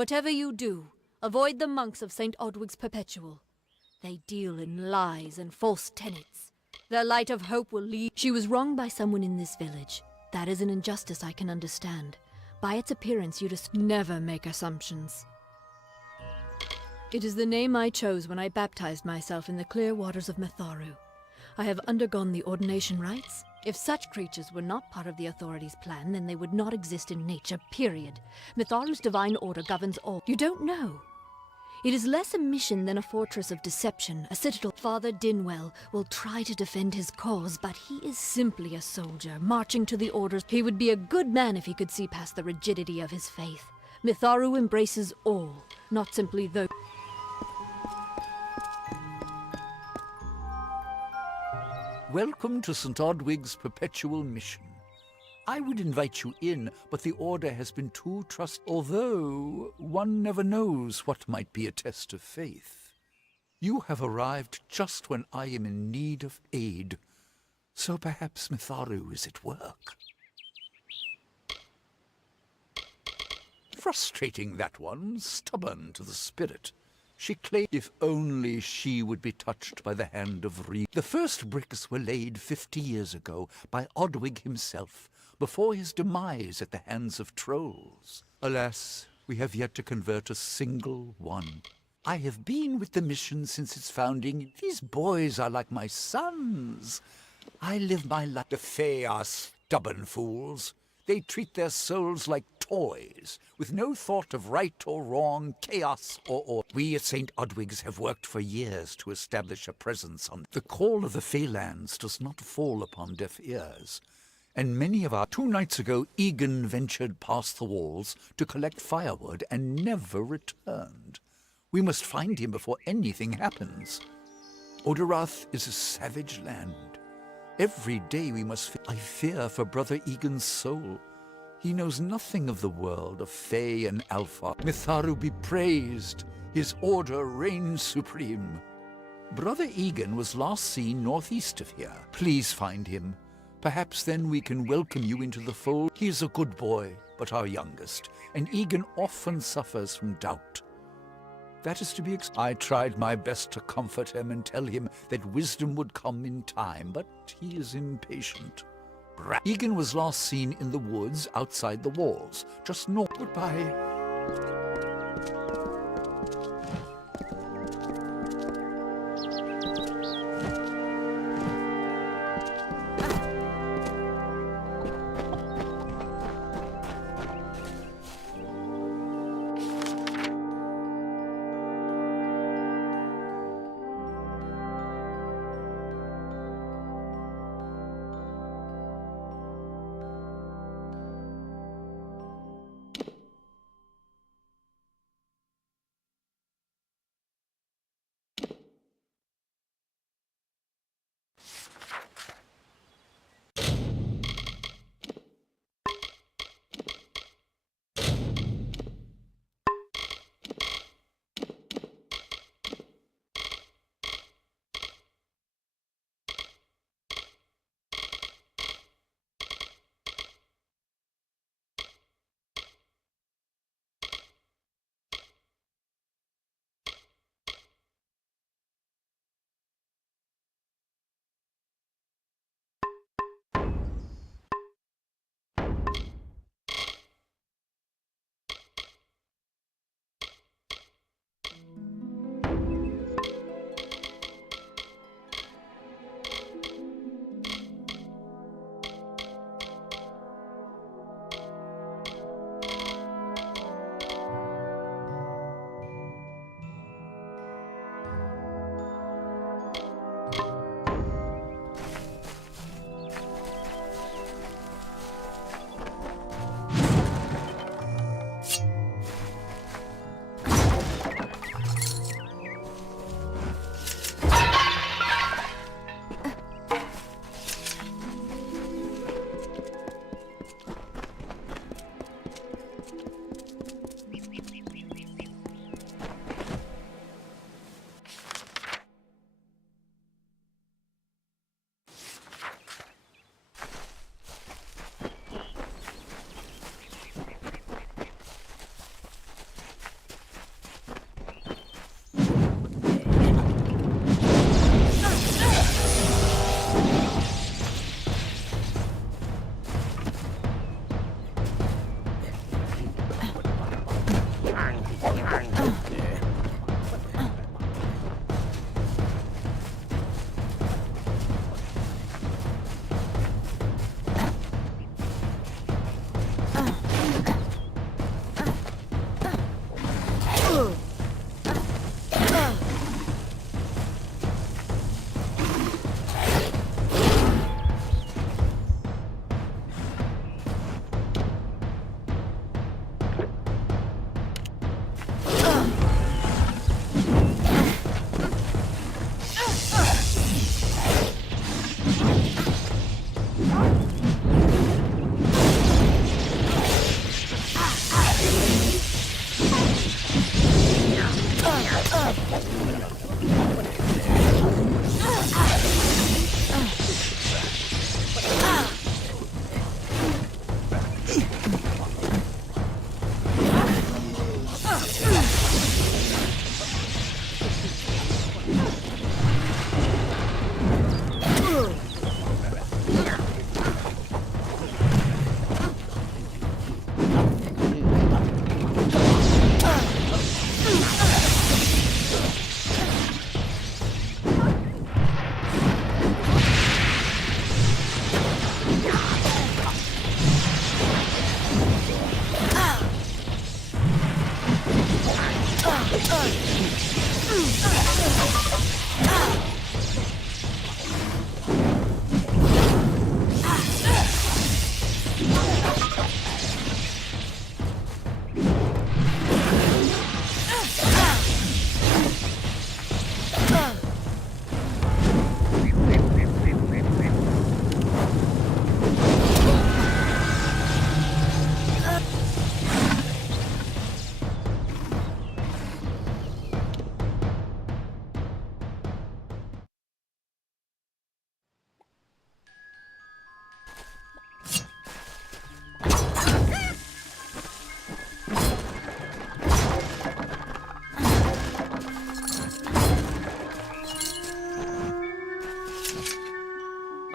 Whatever you do, avoid the monks of St. Odwig's Perpetual. They deal in lies and false tenets. Their light of hope will lead... She was wronged by someone in this village. That is an injustice I can understand. By its appearance, you just never make assumptions. It is the name I chose when I baptized myself in the clear waters of Mitharu. I have undergone the ordination rites. If such creatures were not part of the authorities' plan, then they would not exist in nature, period. Mitharu's divine order governs all. You don't know. It is less a mission than a fortress of deception, a citadel. Father Dinwell will try to defend his cause, but he is simply a soldier, marching to the orders. He would be a good man if he could see past the rigidity of his faith. Mitharu embraces all, not simply those. Welcome to St. Odwig's Perpetual Mission. I would invite you in, but the Order has been too although one never knows what might be a test of faith. You have arrived just when I am in need of aid, so perhaps Mitharu is at work. Frustrating, that one, stubborn to the spirit. She claimed if only she would be touched by the hand of Re. The first bricks were laid 50 years ago by Odwig himself, before his demise at the hands of trolls. Alas, we have yet to convert a single one. I have been with the mission since its founding. These boys are like my sons. I live my life. The Fae are stubborn fools. They treat their souls like toys, with no thought of right or wrong, chaos or order. We at St. Odwig's have worked for years to establish a presence on. The call of the Feylands does not fall upon deaf ears. And many of our... 2 nights ago, Egan ventured past the walls to collect firewood and never returned. We must find him before anything happens. Oderath is a savage land. Every day we must... I fear for Brother Egan's soul. He knows nothing of the world of Fae and Alpha. Mitharu be praised. His order reigns supreme. Brother Egan was last seen northeast of here. Please find him. Perhaps then we can welcome you into the fold. He is a good boy, but our youngest, and Egan often suffers from doubt. That is to be I tried my best to comfort him and tell him that wisdom would come in time, but he is impatient. Egan was last seen in the woods outside the walls, just north. Goodbye.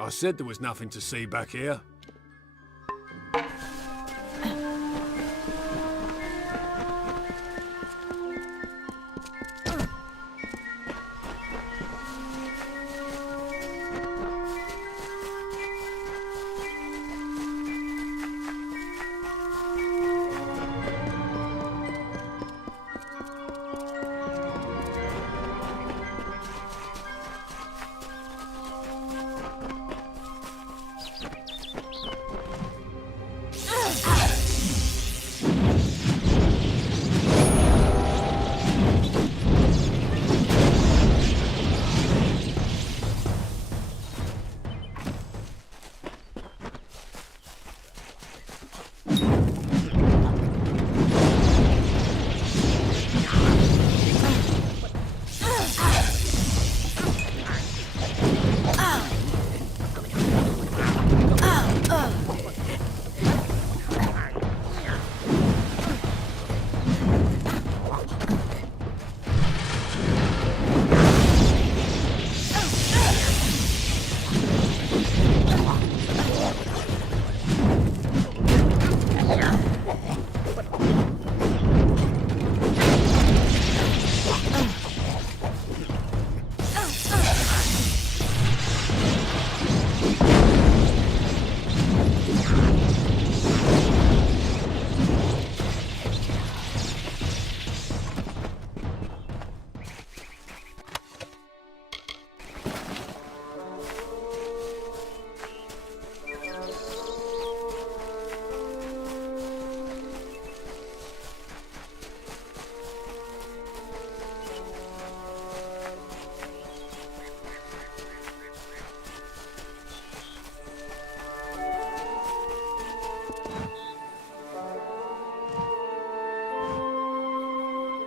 I said there was nothing to see back here.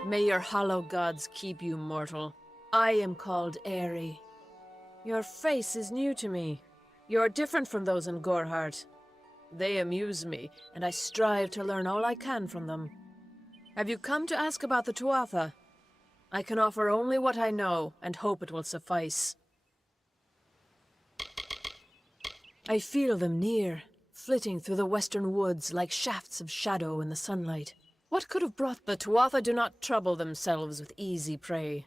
May your hollow gods keep you, mortal. I am called Aerie. Your face is new to me. You are different from those in Gorhart. They amuse me, and I strive to learn all I can from them. Have you come to ask about the Tuatha? I can offer only what I know, and hope it will suffice. I feel them near, flitting through the western woods like shafts of shadow in the sunlight. What could have brought the Tuatha do not trouble themselves with easy prey.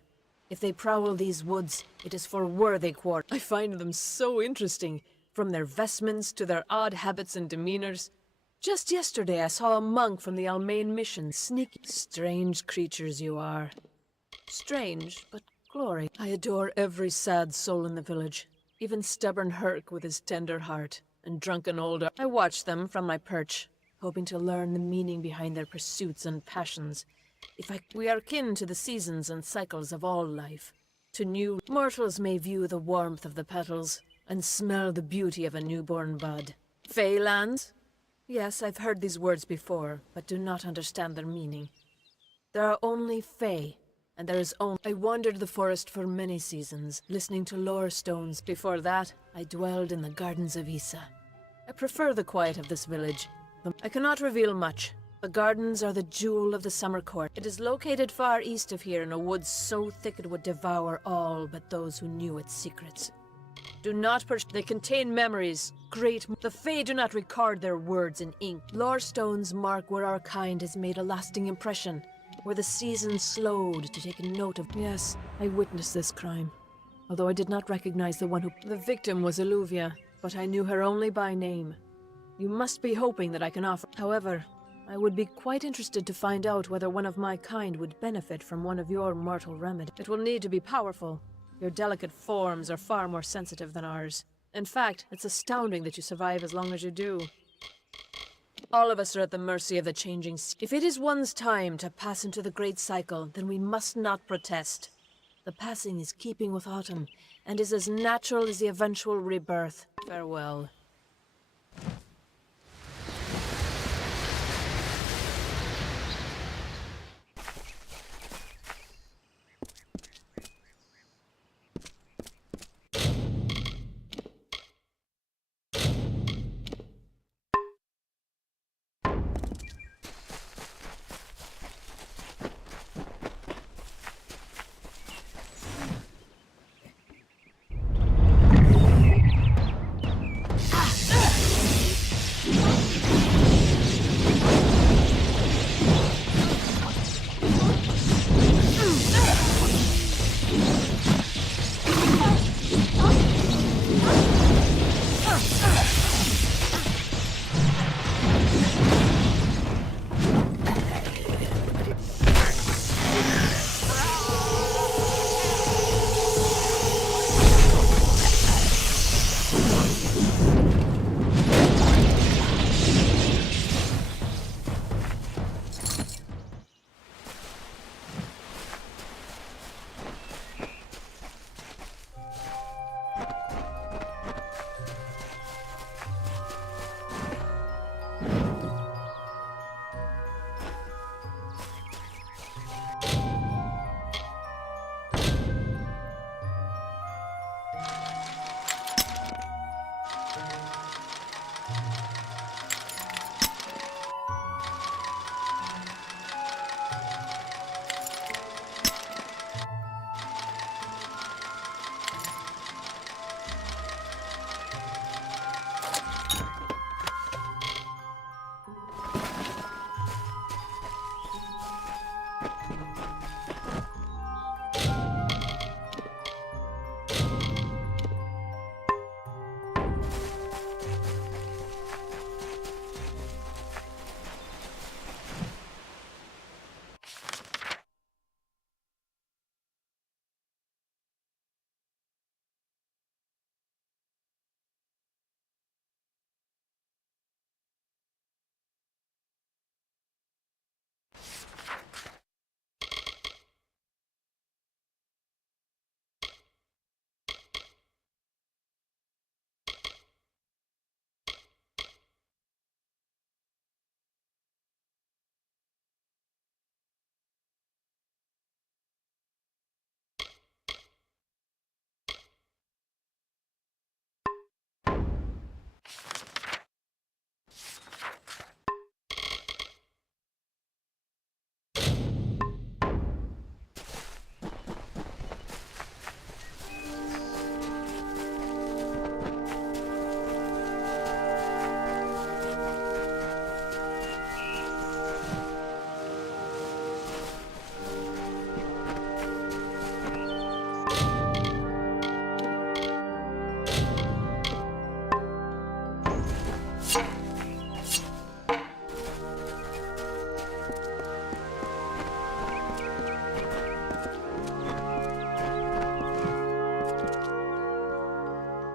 If they prowl these woods, it is for worthy quarter. I find them so interesting, from their vestments to their odd habits and demeanors. Just yesterday I saw a monk from the Almain mission sneak. Strange creatures you are. Strange, but glory. I adore every sad soul in the village, even stubborn Herc with his tender heart, and drunken older. I watch them from my perch, hoping to learn the meaning behind their pursuits and passions. We are kin to the seasons and cycles of all life. To new mortals may view the warmth of the petals and smell the beauty of a newborn bud. Feylands? Yes, I've heard these words before, but do not understand their meaning. There are only Fey, and there is only... I wandered the forest for many seasons, listening to lore stones. Before that, I dwelled in the gardens of Issa. I prefer the quiet of this village. I cannot reveal much. The gardens are the jewel of the summer court. It is located far east of here in a wood so thick it would devour all but those who knew its secrets. Do not they contain memories, great... The Fae do not record their words in ink. Lore stones mark where our kind has made a lasting impression, where the seasons slowed to take a note of... Yes, I witnessed this crime, although I did not recognize the one who... The victim was Illuvia, but I knew her only by name. You must be hoping that I can offer... However, I would be quite interested to find out whether one of my kind would benefit from one of your mortal remedies. It will need to be powerful. Your delicate forms are far more sensitive than ours. In fact, it's astounding that you survive as long as you do. All of us are at the mercy of the changing sea. If it is one's time to pass into the great cycle, then we must not protest. The passing is keeping with autumn, and is as natural as the eventual rebirth. Farewell.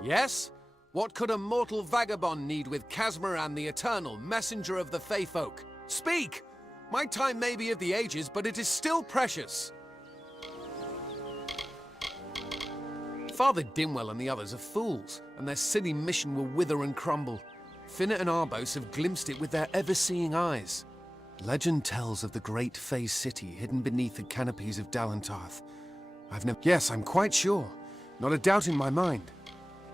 Yes? What could a mortal vagabond need with Casmaran the Eternal, messenger of the Fey folk? Speak! My time may be of the ages, but it is still precious. Father Dimwell and the others are fools, and their silly mission will wither and crumble. Finna and Arbos have glimpsed it with their ever-seeing eyes. Legend tells of the great Fey city hidden beneath the canopies of Dalentarth. Yes, I'm quite sure. Not a doubt in my mind.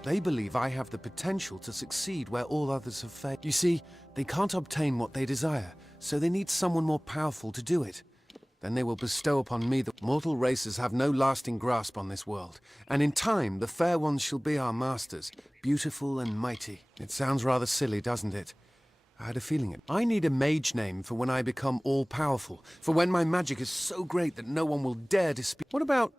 They believe I have the potential to succeed where all others have failed. You see, they can't obtain what they desire, so they need someone more powerful to do it. Then they will bestow upon me the mortal races have no lasting grasp on this world, and in time the fair ones shall be our masters, beautiful and mighty. It sounds rather silly, doesn't it? I had a feeling it. I need a mage name for when I become all-powerful, for when my magic is so great that no one will dare to speak. What about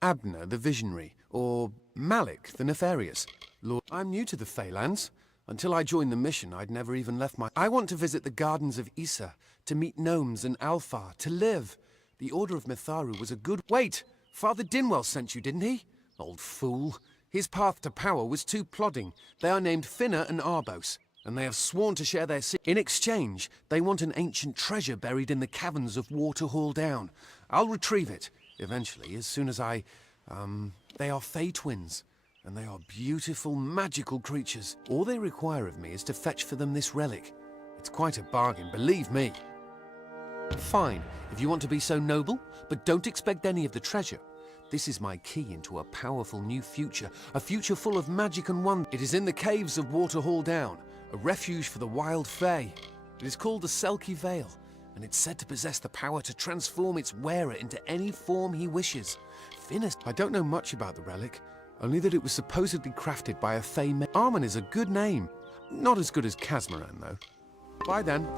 Abner the Visionary, or Malik the Nefarious? Lord, I'm new to the Feylands. Until I joined the mission, I'd never even left my... I want to visit the gardens of Issa, to meet gnomes and Alfar, to live. The Order of Mitharu was a good... Wait! Father Dinwell sent you, didn't he? Old fool. His path to power was too plodding. They are named Finna and Arbos, and they have sworn to share their In exchange, they want an ancient treasure buried in the caverns of Waterhall Down. I'll retrieve it, eventually, as soon as I... They are Fey twins, and they are beautiful, magical creatures. All they require of me is to fetch for them this relic. It's quite a bargain, believe me. Fine, if you want to be so noble, but don't expect any of the treasure. This is my key into a powerful new future, a future full of magic and wonder. It is in the caves of Waterhall Down, a refuge for the wild Fey. It is called the Selkie Veil, and it's said to possess the power to transform its wearer into any form he wishes. Finis. I don't know much about the relic, only that it was supposedly crafted by a Fey Armin is a good name. Not as good as Casmaran, though. Bye then.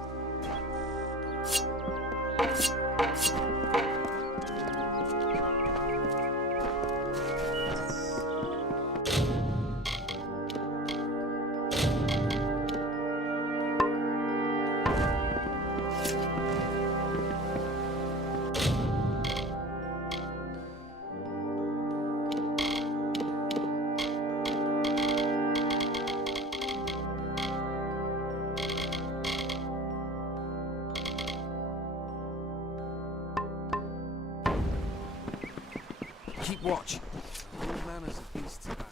Keep watch. All manners of beasts about.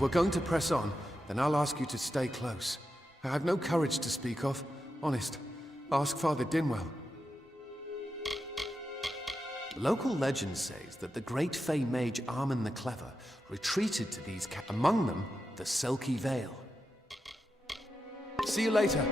If we're going to press on, then I'll ask you to stay close. I have no courage to speak of. Honest. Ask Father Dinwell. Local legend says that the great Fey mage Armin the Clever retreated to these among them, the Selkie Veil. See you later.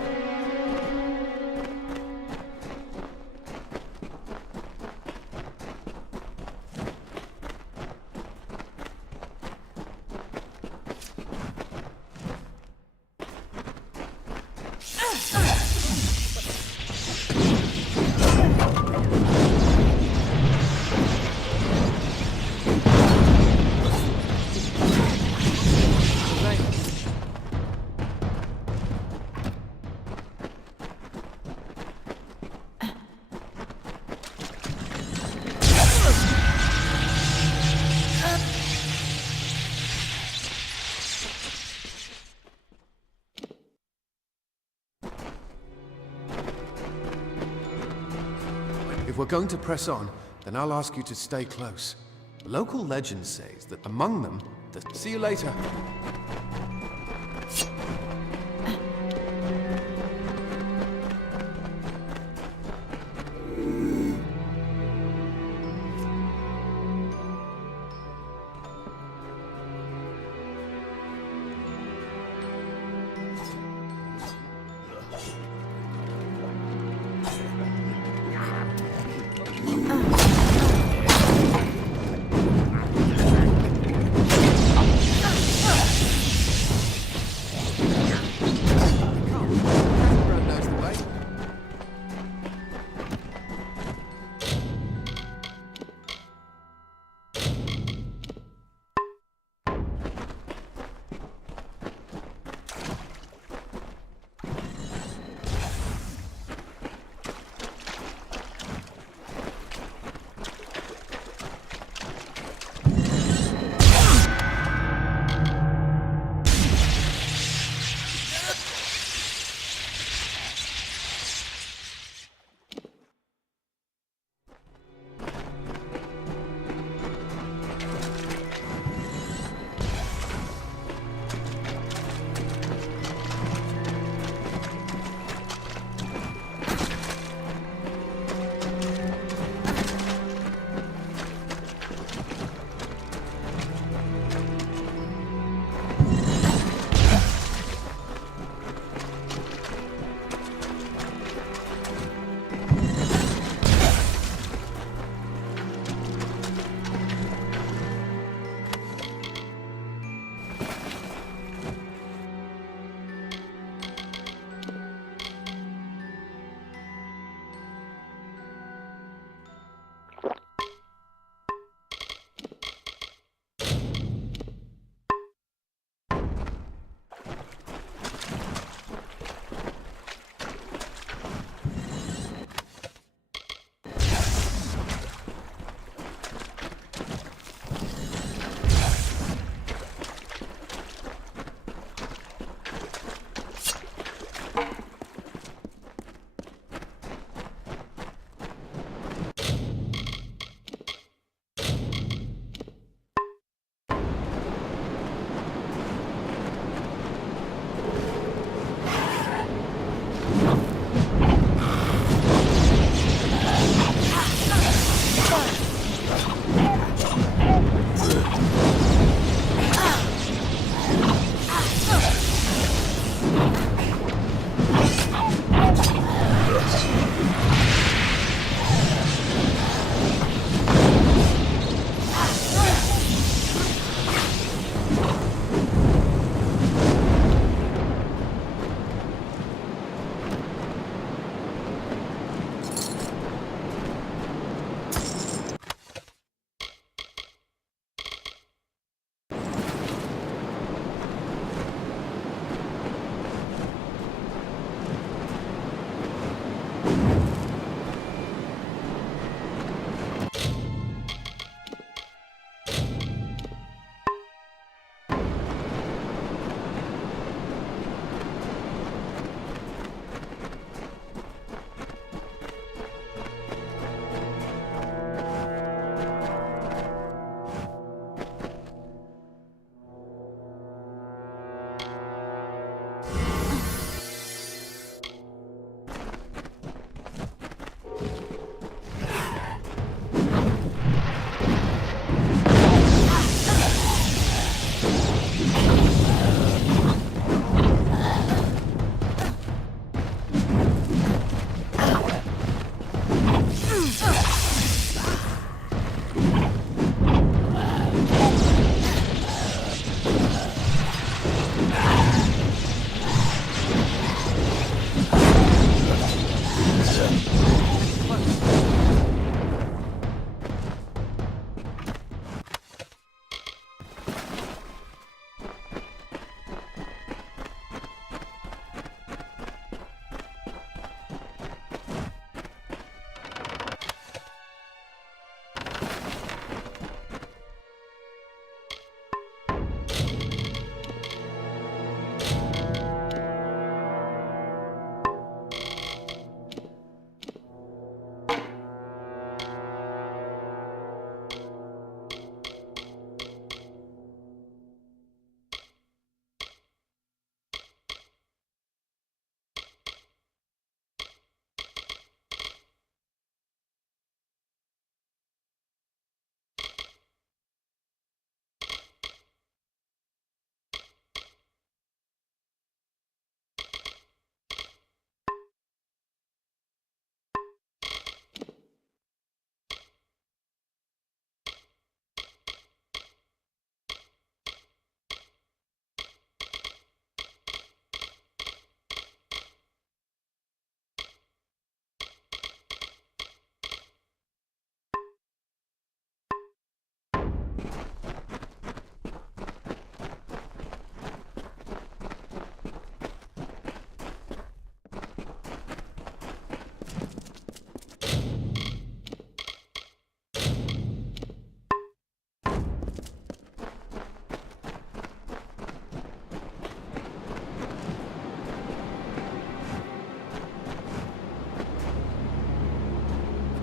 If we're going to press on, then I'll ask you to stay close. Local legend says that among them, the... See you later.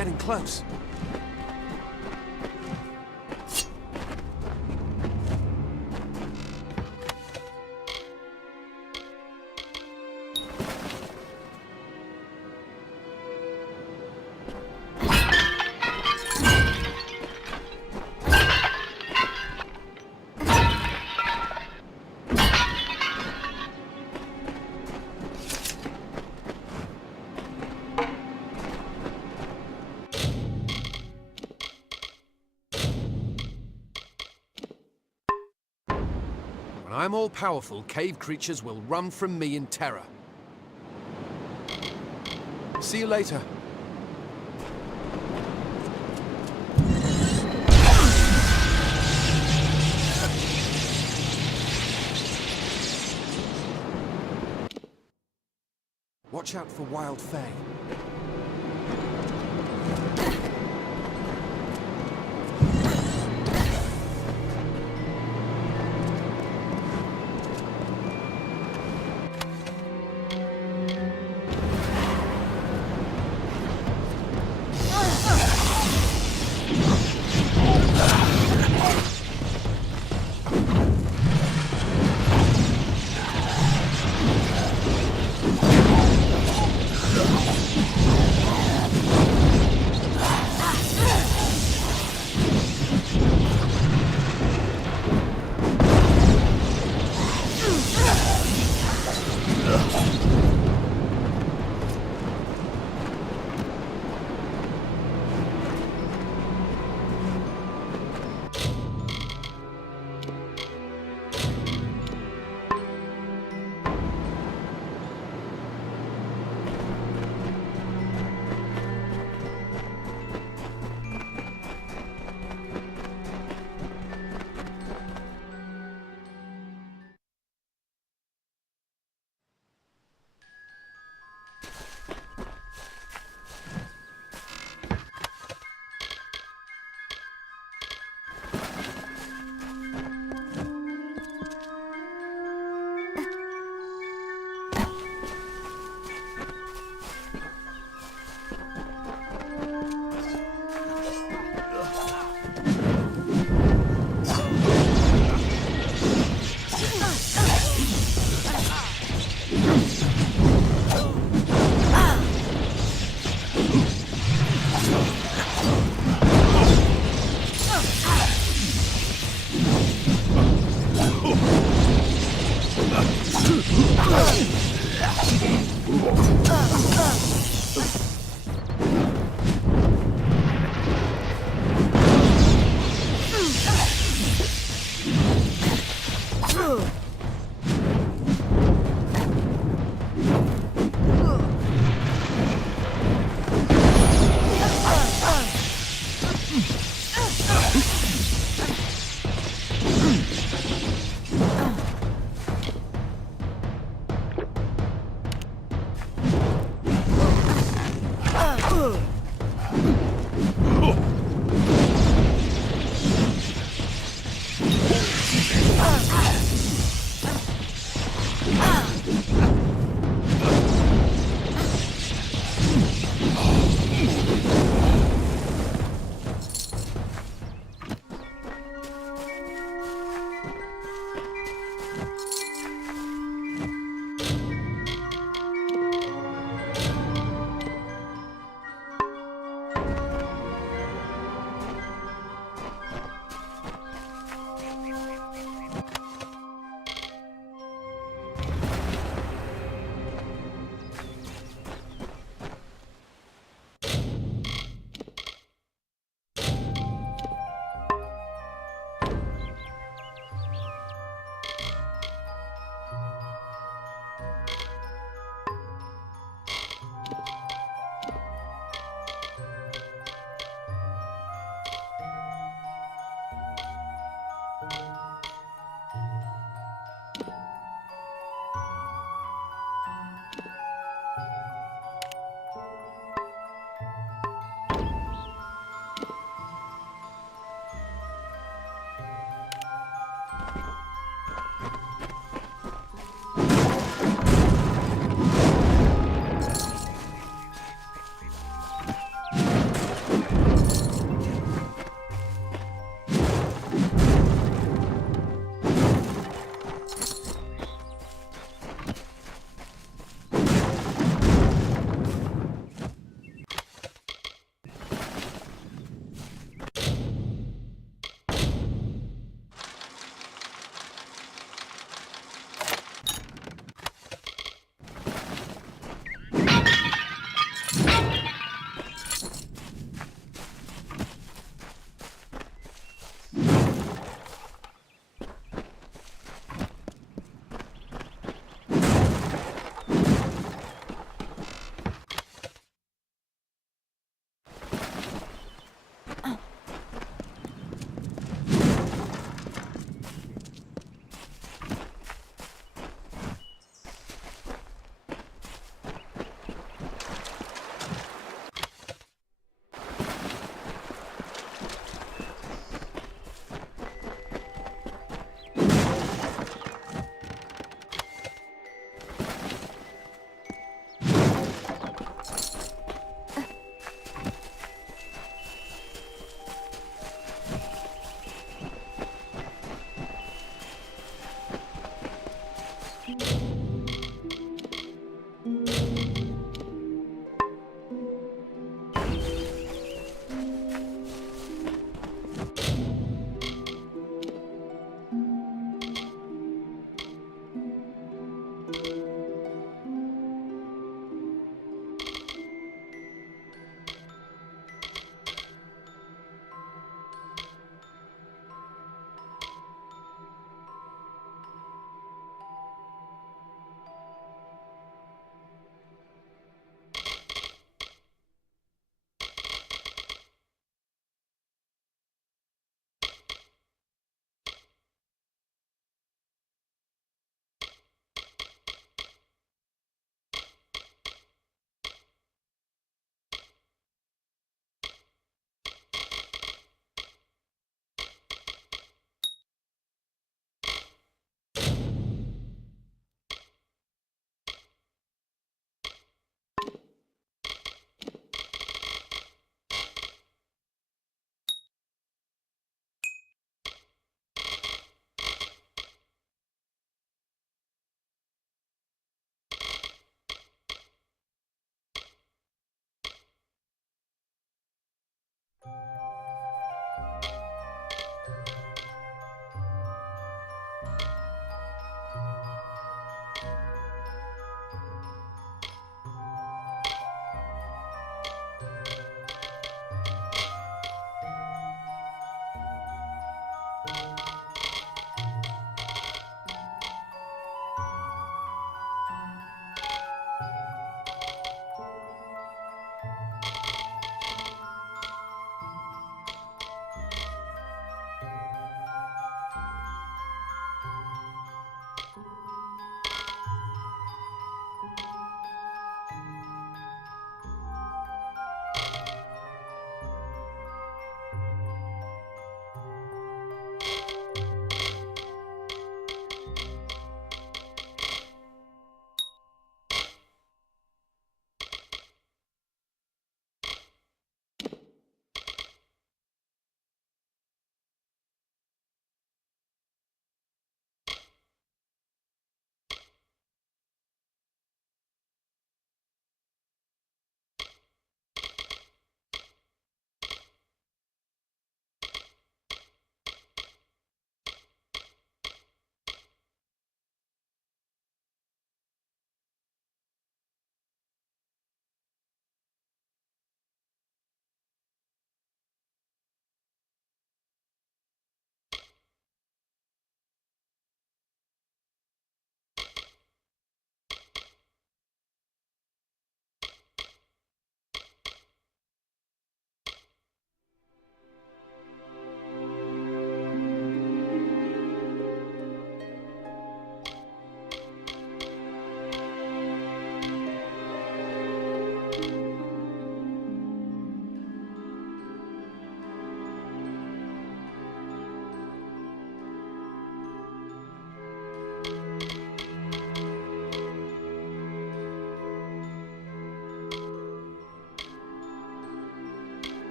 getting close. When I'm all-powerful, cave creatures will run from me in terror. See you later. Watch out for wild fae.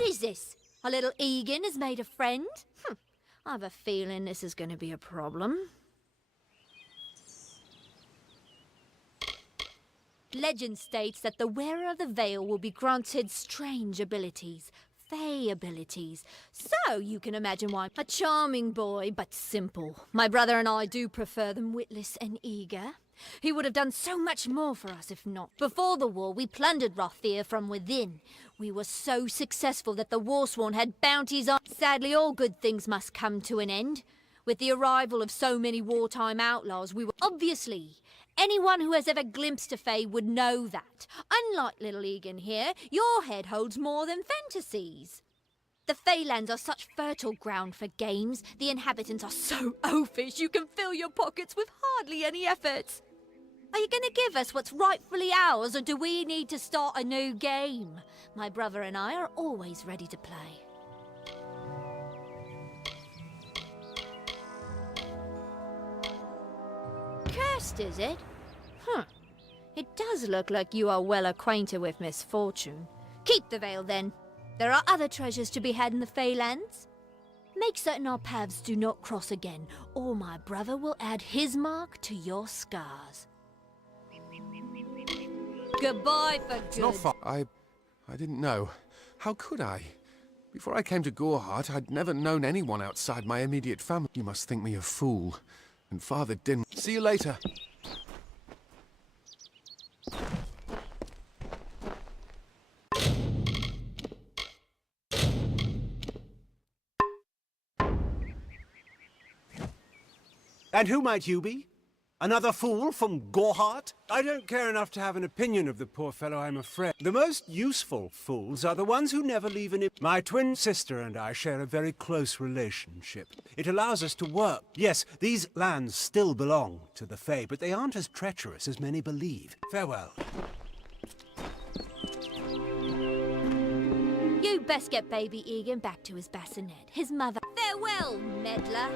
What is this? Our little Egan has made a friend? I have a feeling this is going to be a problem. Legend states that the wearer of the veil will be granted strange abilities, fey abilities. So you can imagine why a charming boy, but simple. My brother and I do prefer them witless and eager. He would have done so much more for us if not. Before the war, we plundered Rothir from within. We were so successful that the Warsworn had bounties on. Sadly, all good things must come to an end. With the arrival of so many wartime outlaws, we were obviously... Anyone who has ever glimpsed a fae would know that. Unlike little Egan here, your head holds more than fantasies. The Feylands are such fertile ground for games. The inhabitants are so oafish you can fill your pockets with hardly any effort. Are you going to give us what's rightfully ours, or do we need to start a new game? My brother and I are always ready to play. Cursed, is it? It does look like you are well acquainted with misfortune. Keep the veil, then. There are other treasures to be had in the Feylands. Make certain our paths do not cross again, or my brother will add his mark to your scars. Goodbye for good. Not far. I didn't know. How could I? Before I came to Gorhart, I'd never known anyone outside my immediate family. You must think me a fool. And Father didn't. See you later. And who might you be? Another fool from Gorhart? I don't care enough to have an opinion of the poor fellow, I'm afraid. The most useful fools are the ones who never leave an... My twin sister and I share a very close relationship. It allows us to work. Yes, these lands still belong to the Fae, but they aren't as treacherous as many believe. Farewell. You best get baby Egan back to his bassinet. His mother... Farewell, meddler.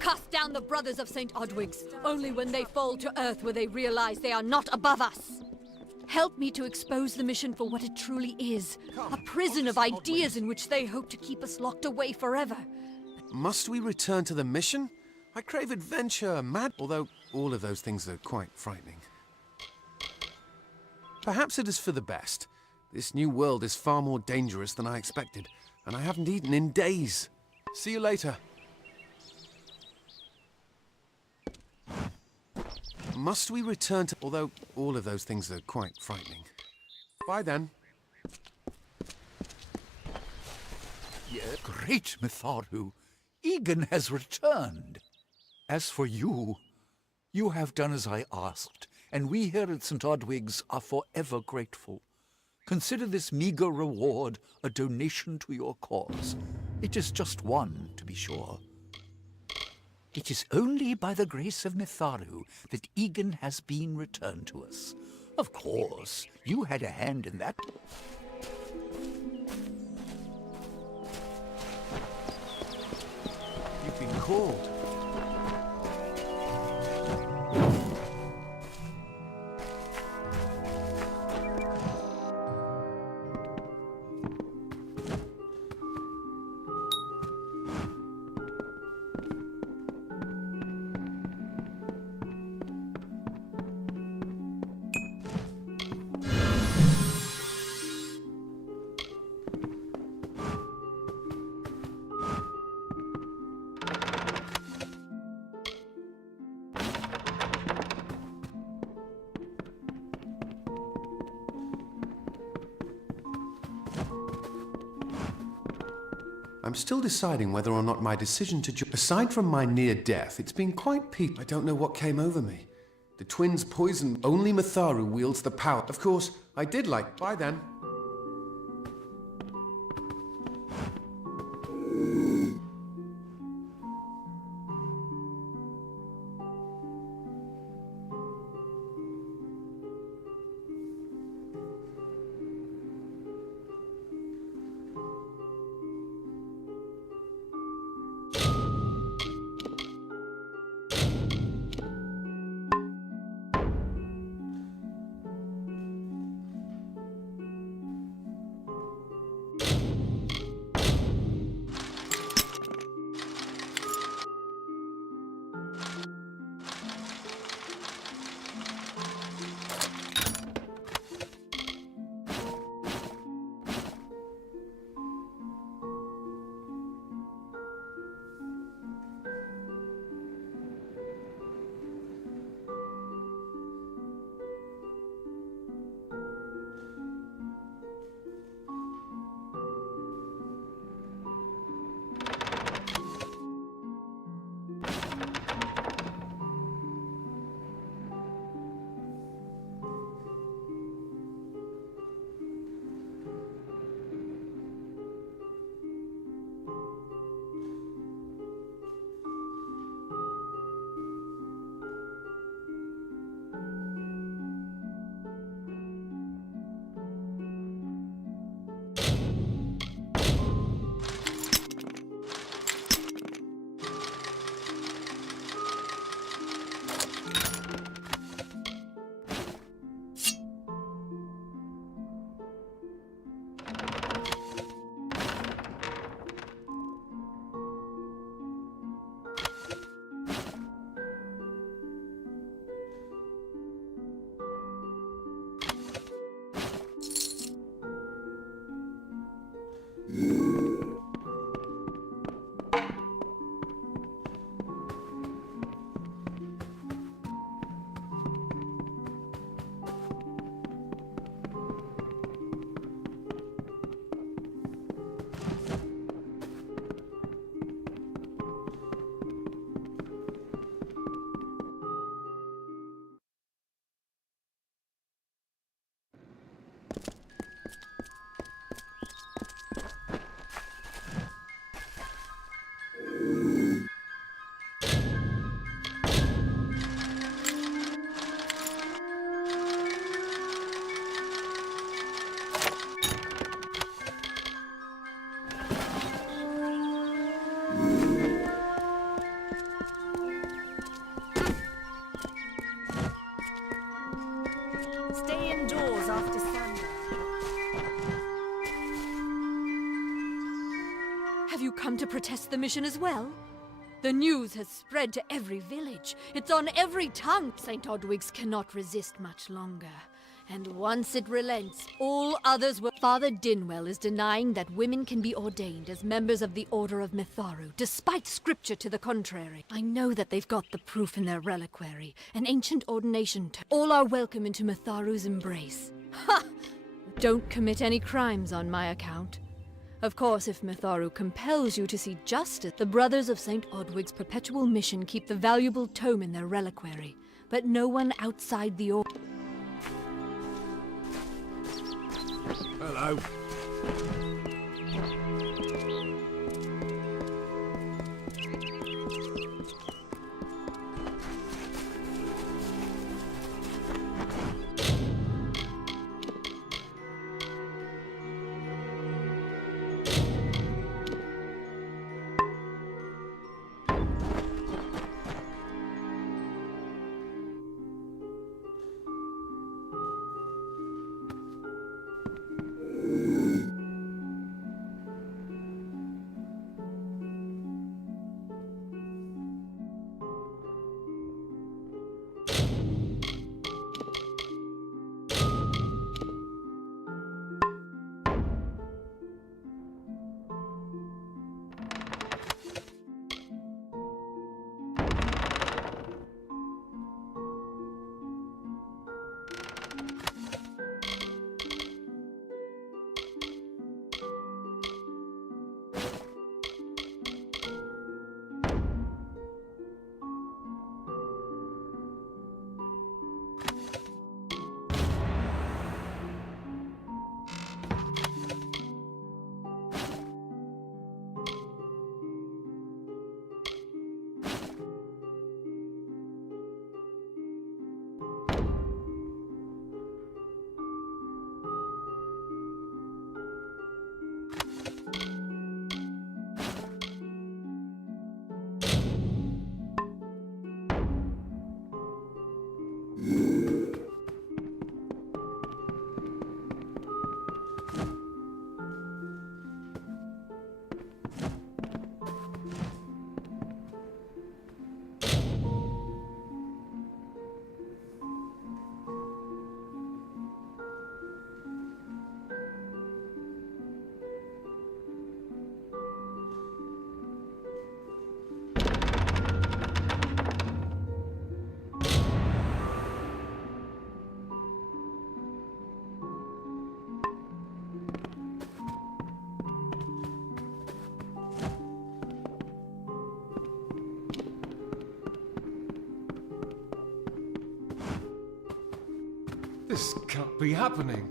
Cast down the brothers of St. Odwig's. Only when they fall to earth will they realize they are not above us. Help me to expose the mission for what it truly is. A prison of ideas in which they hope to keep us locked away forever. Must we return to the mission? I crave adventure, although all of those things are quite frightening. Perhaps it is for the best. This new world is far more dangerous than I expected, and I haven't eaten in days. See you later. Must we return to... Although all of those things are quite frightening. Bye then. Great Mitharu! Egan has returned! As for you, you have done as I asked, and we here at St. Odwig's are forever grateful. Consider this meager reward a donation to your cause. It is just one, to be sure. It is only by the grace of Mitharu that Egan has been returned to us. Of course, you had a hand in that. You've been called. I'm still deciding whether or not my decision to aside from my near death, it's been quite I don't know what came over me. The twins poisoned. Only Mitharu wields the power. Of course, I did like... Bye then. Stay indoors after Sunday. Have you come to protest the mission as well? The news has spread to every village. It's on every tongue. St. Odwig's cannot resist much longer. And once it relents, all others will... Father Dinwell is denying that women can be ordained as members of the Order of Mitharu, despite scripture to the contrary. I know that they've got the proof in their reliquary, an ancient ordination. All are welcome into Mitharu's embrace. Ha! Don't commit any crimes on my account. Of course, if Mitharu compels you to see justice, the Brothers of St. Odwig's perpetual mission keep the valuable tome in their reliquary, but no one outside the order... Hello. This can't be happening.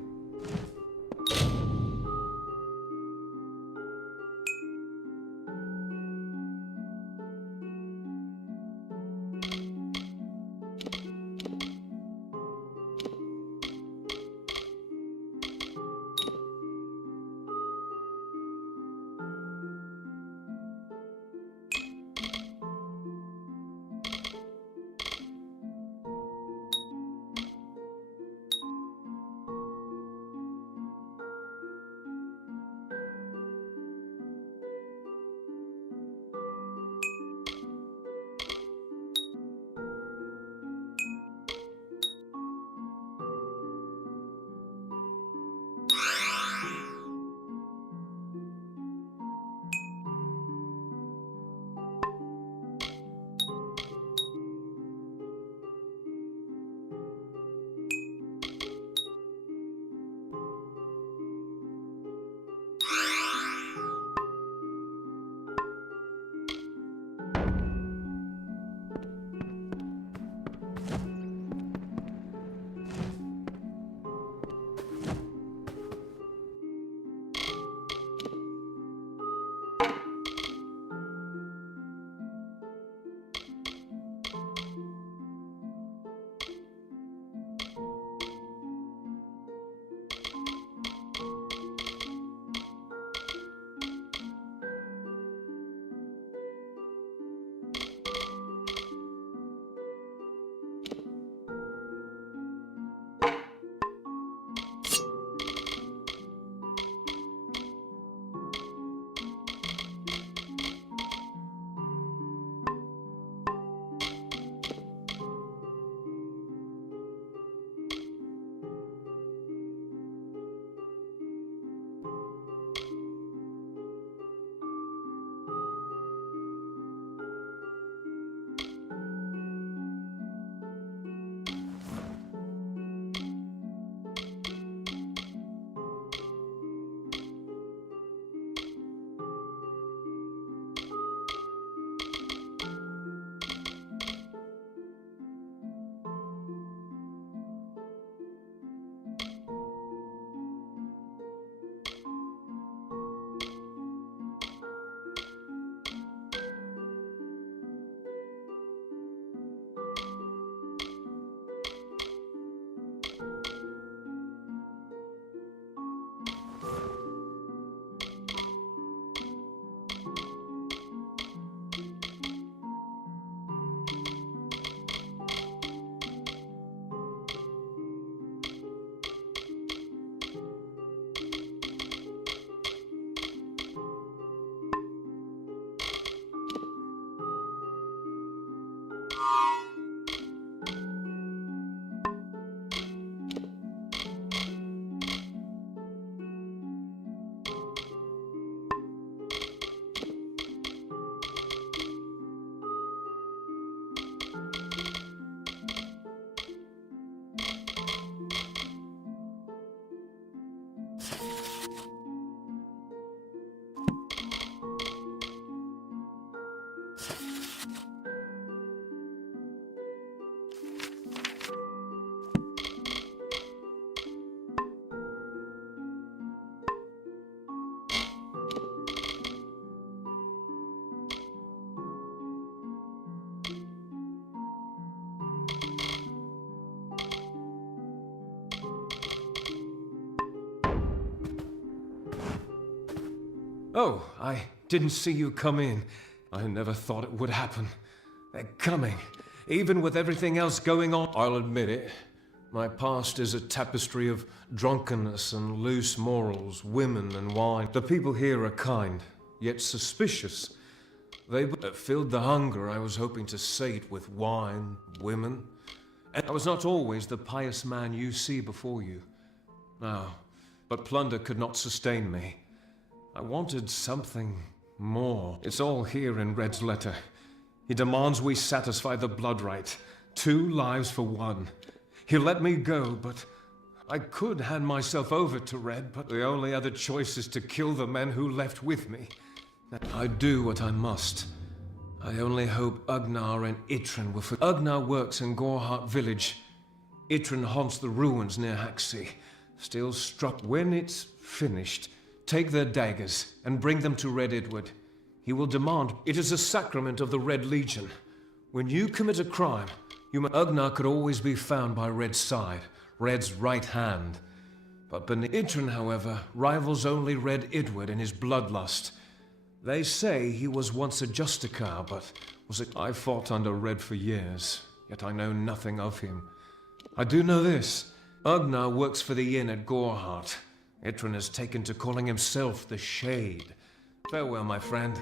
Oh, I didn't see you come in. I never thought it would happen. They're coming, even with everything else going on. I'll admit it. My past is a tapestry of drunkenness and loose morals, women and wine. The people here are kind, yet suspicious. They filled the hunger I was hoping to sate with wine, women. And I was not always the pious man you see before you. No, but plunder could not sustain me. I wanted something more. It's all here in Red's letter. He demands we satisfy the blood right. 2 lives for 1. He'll let me go, but I could hand myself over to Red, but the only other choice is to kill the men who left with me. I do what I must. I only hope Ugnar and Itrin will Ugnar works in Gorhart village. Itrin haunts the ruins near Haxi. Still struck. When it's finished, take their daggers and bring them to Red Edward. He will demand. It is a sacrament of the Red Legion. When you commit a crime, Ugnar could always be found by Red's side, Red's right hand. But beneath Itrin, however, rivals only Red Edward in his bloodlust. They say he was once a Justicar, but was it? I fought under Red for years, yet I know nothing of him. I do know this. Ugnar works for the inn at Gorhart. Itrin has taken to calling himself the Shade. Farewell, my friend.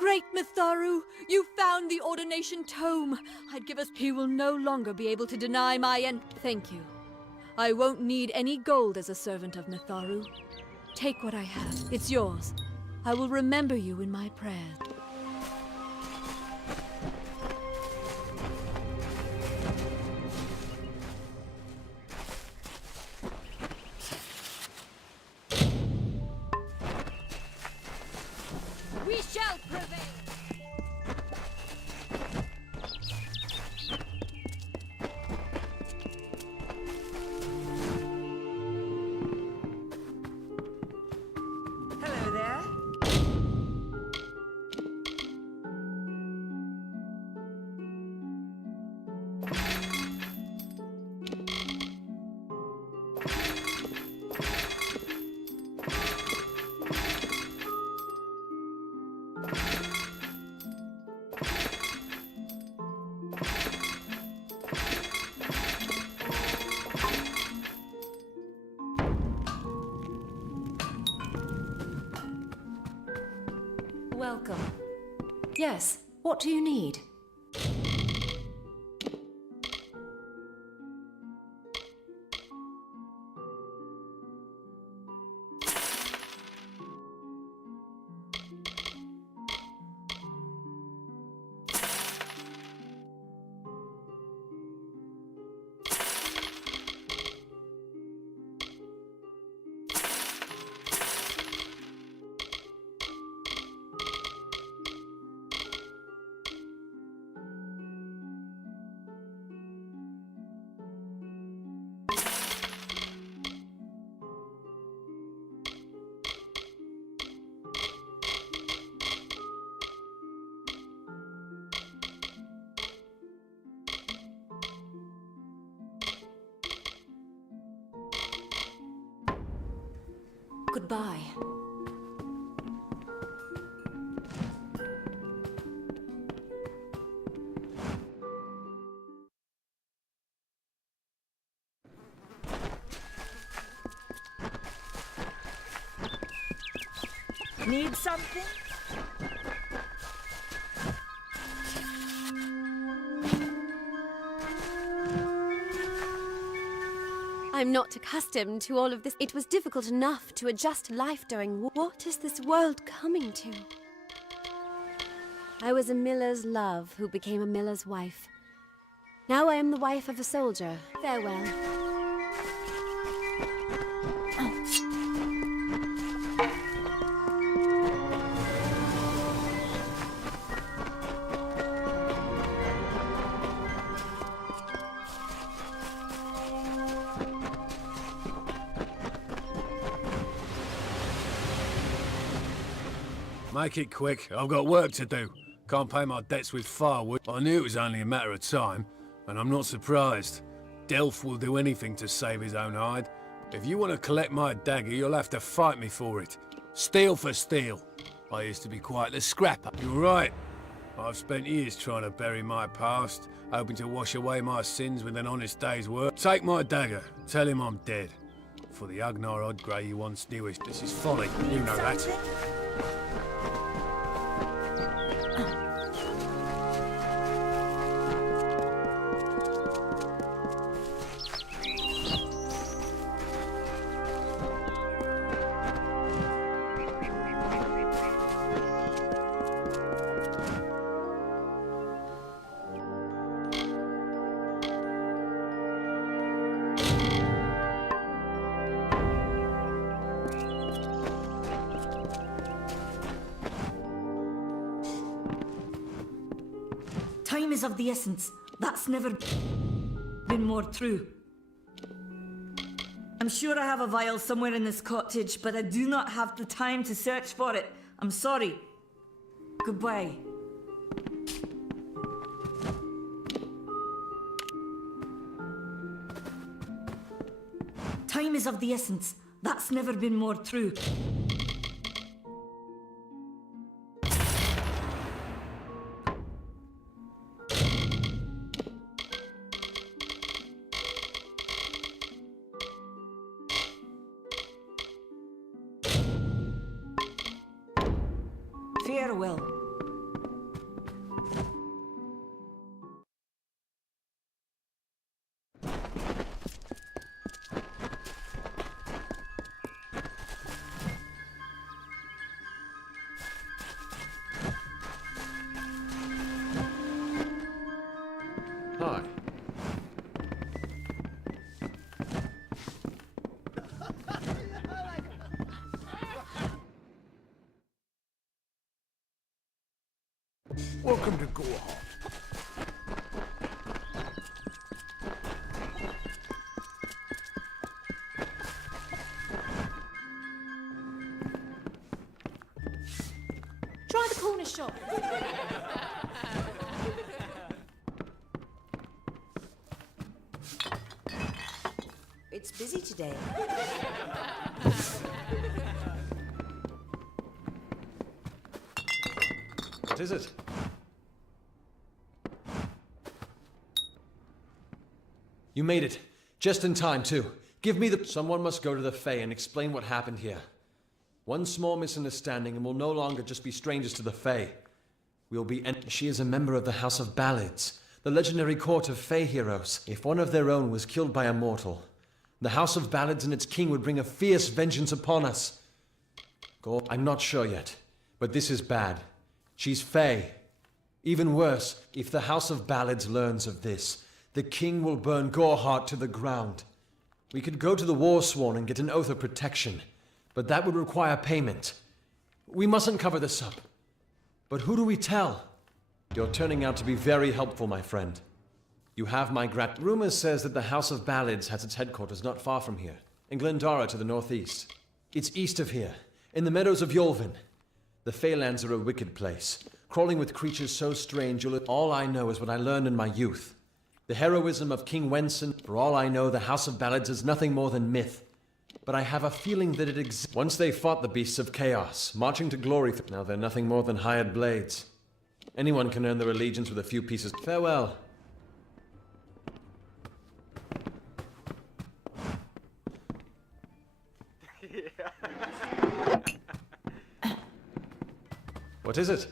Great Mitharu, you found the ordination tome. I'd give us. He will no longer be able to deny my end. Thank you. I won't need any gold as a servant of Mitharu. Take what I have. It's yours. I will remember you in my prayers. We shall prevail! Hello there. Welcome. Yes, what do you need? Goodbye. Need something? I'm not accustomed to all of this. It was difficult enough to adjust life during war. What is this world coming to? I was a miller's love who became a miller's wife. Now I am the wife of a soldier. Farewell. Make it quick. I've got work to do. Can't pay my debts with firewood. I knew it was only a matter of time, and I'm not surprised. Delph will do anything to save his own hide. If you want to collect my dagger, you'll have to fight me for it. Steel for steel. I used to be quite the scrapper. You're right. I've spent years trying to bury my past, hoping to wash away my sins with an honest day's work. Take my dagger. Tell him I'm dead. For the Agnar Odgrey you once knew is. This is folly. You know that. Time is of the essence. That's never been more true. I'm sure I have a vial somewhere in this cottage, but I do not have the time to search for it. I'm sorry. Goodbye. Time is of the essence. That's never been more true. Farewell. Hi. Welcome to Gorhart. Try the corner shop. It's busy today. What is it? You made it. Just in time, too. Give me the... Someone must go to the Fae and explain what happened here. One small misunderstanding and we'll no longer just be strangers to the Fae. We'll be... She is a member of the House of Ballads, the legendary court of Fae heroes. If one of their own was killed by a mortal, the House of Ballads and its king would bring a fierce vengeance upon us. I'm not sure yet, but this is bad. She's Fae. Even worse, if the House of Ballads learns of this, the king will burn Gorhart to the ground. We could go to the Warsworn and get an oath of protection, but that would require payment. We mustn't cover this up. But who do we tell? You're turning out to be very helpful, my friend. You have my Rumor says that the House of Ballads has its headquarters not far from here, in Glendara to the northeast. It's east of here, in the meadows of Yolvin. The Feylands are a wicked place, crawling with creatures so strange all I know is what I learned in my youth. The heroism of King Wenson, for all I know, the House of Ballads is nothing more than myth. But I have a feeling that it exists. Once they fought the beasts of chaos, marching to glory. Now they're nothing more than hired blades. Anyone can earn their allegiance with a few pieces. Farewell. What is it?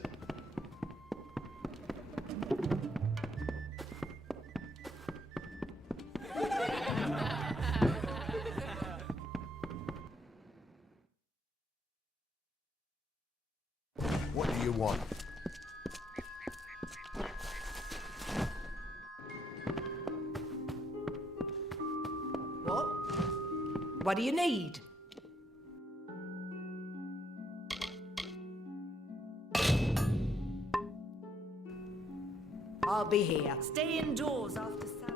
What do you want? What do you need? I'll be here. Stay indoors after sundown.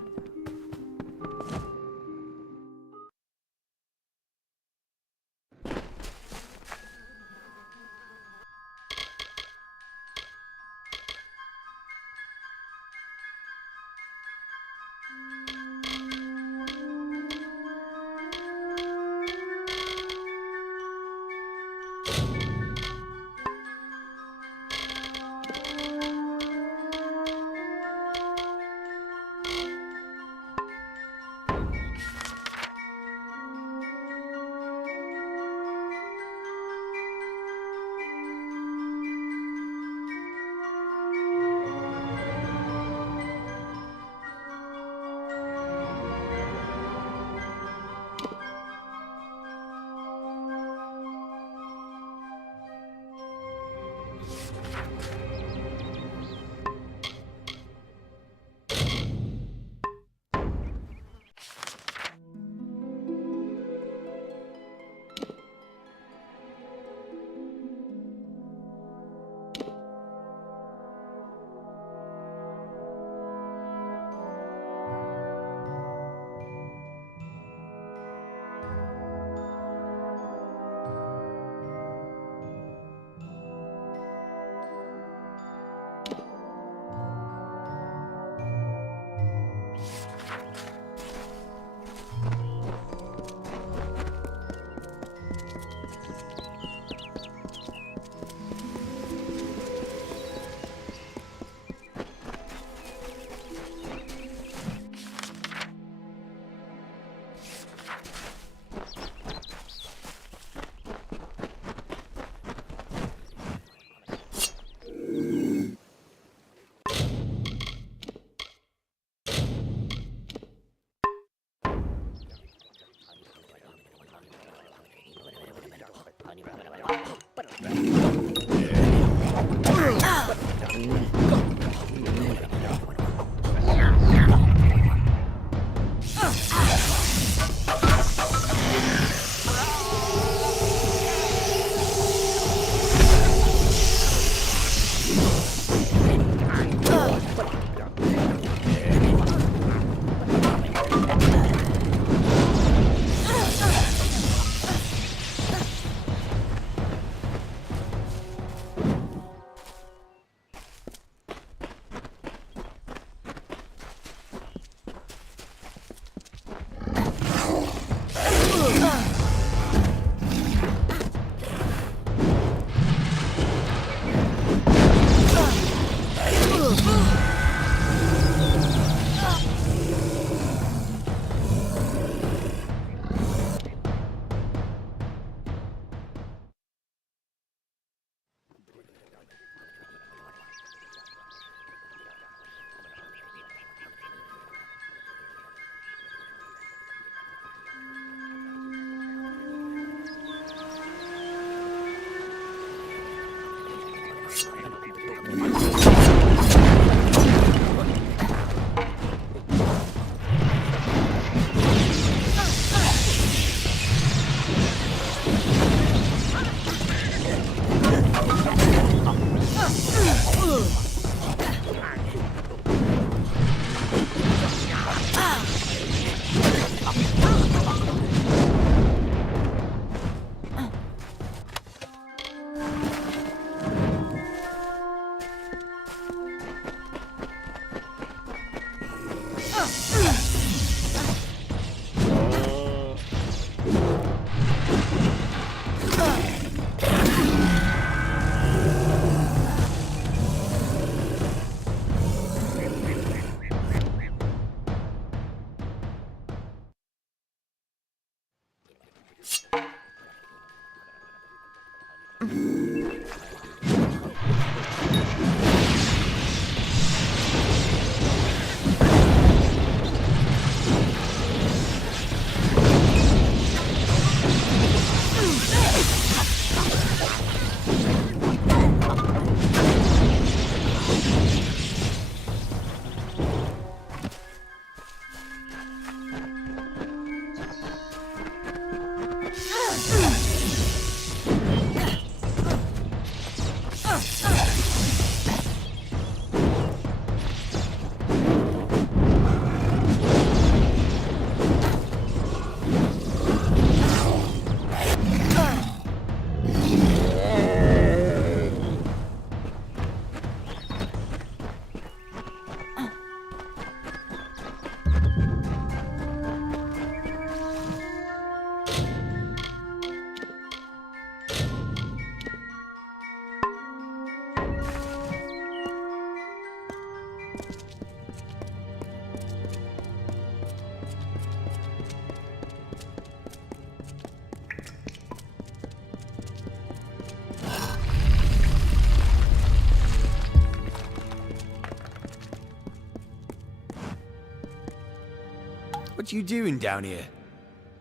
What you doing down here?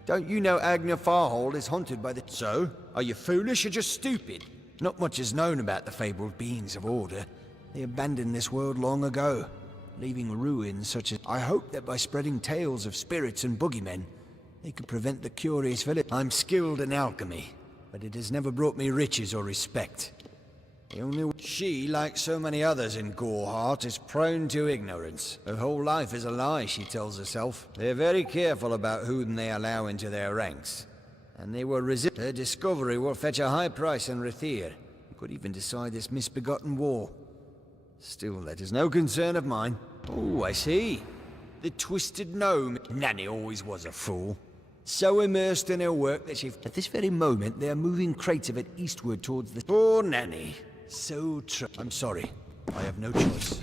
Don't you know Agna Farhall is haunted by the... So? Are you foolish or just stupid? Not much is known about the fabled beings of Order. They abandoned this world long ago, leaving ruins such as... I hope that by spreading tales of spirits and boogeymen, they could prevent the curious village. I'm skilled in alchemy, but it has never brought me riches or respect. The only... She, like so many others in Goreheart, is prone to ignorance. Her whole life is a lie, she tells herself. They're very careful about whom they allow into their ranks. And they will resist. Her discovery will fetch a high price in Rathir. Could even decide this misbegotten war. Still, that is no concern of mine. Oh, I see. The twisted gnome. Nanny always was a fool. So immersed in her work that she... At this very moment, they are moving crates of it eastward towards the... Poor Nanny. So I'm sorry. I have no choice.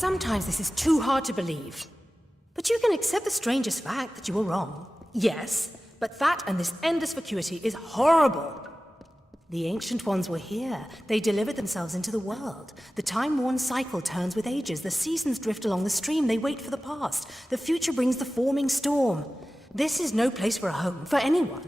Sometimes this is too hard to believe. But you can accept the strangest fact that you were wrong. Yes, but that and this endless vacuity is horrible. The Ancient Ones were here. They delivered themselves into the world. The time-worn cycle turns with ages. The seasons drift along the stream. They wait for the past. The future brings the forming storm. This is no place for a home, for anyone.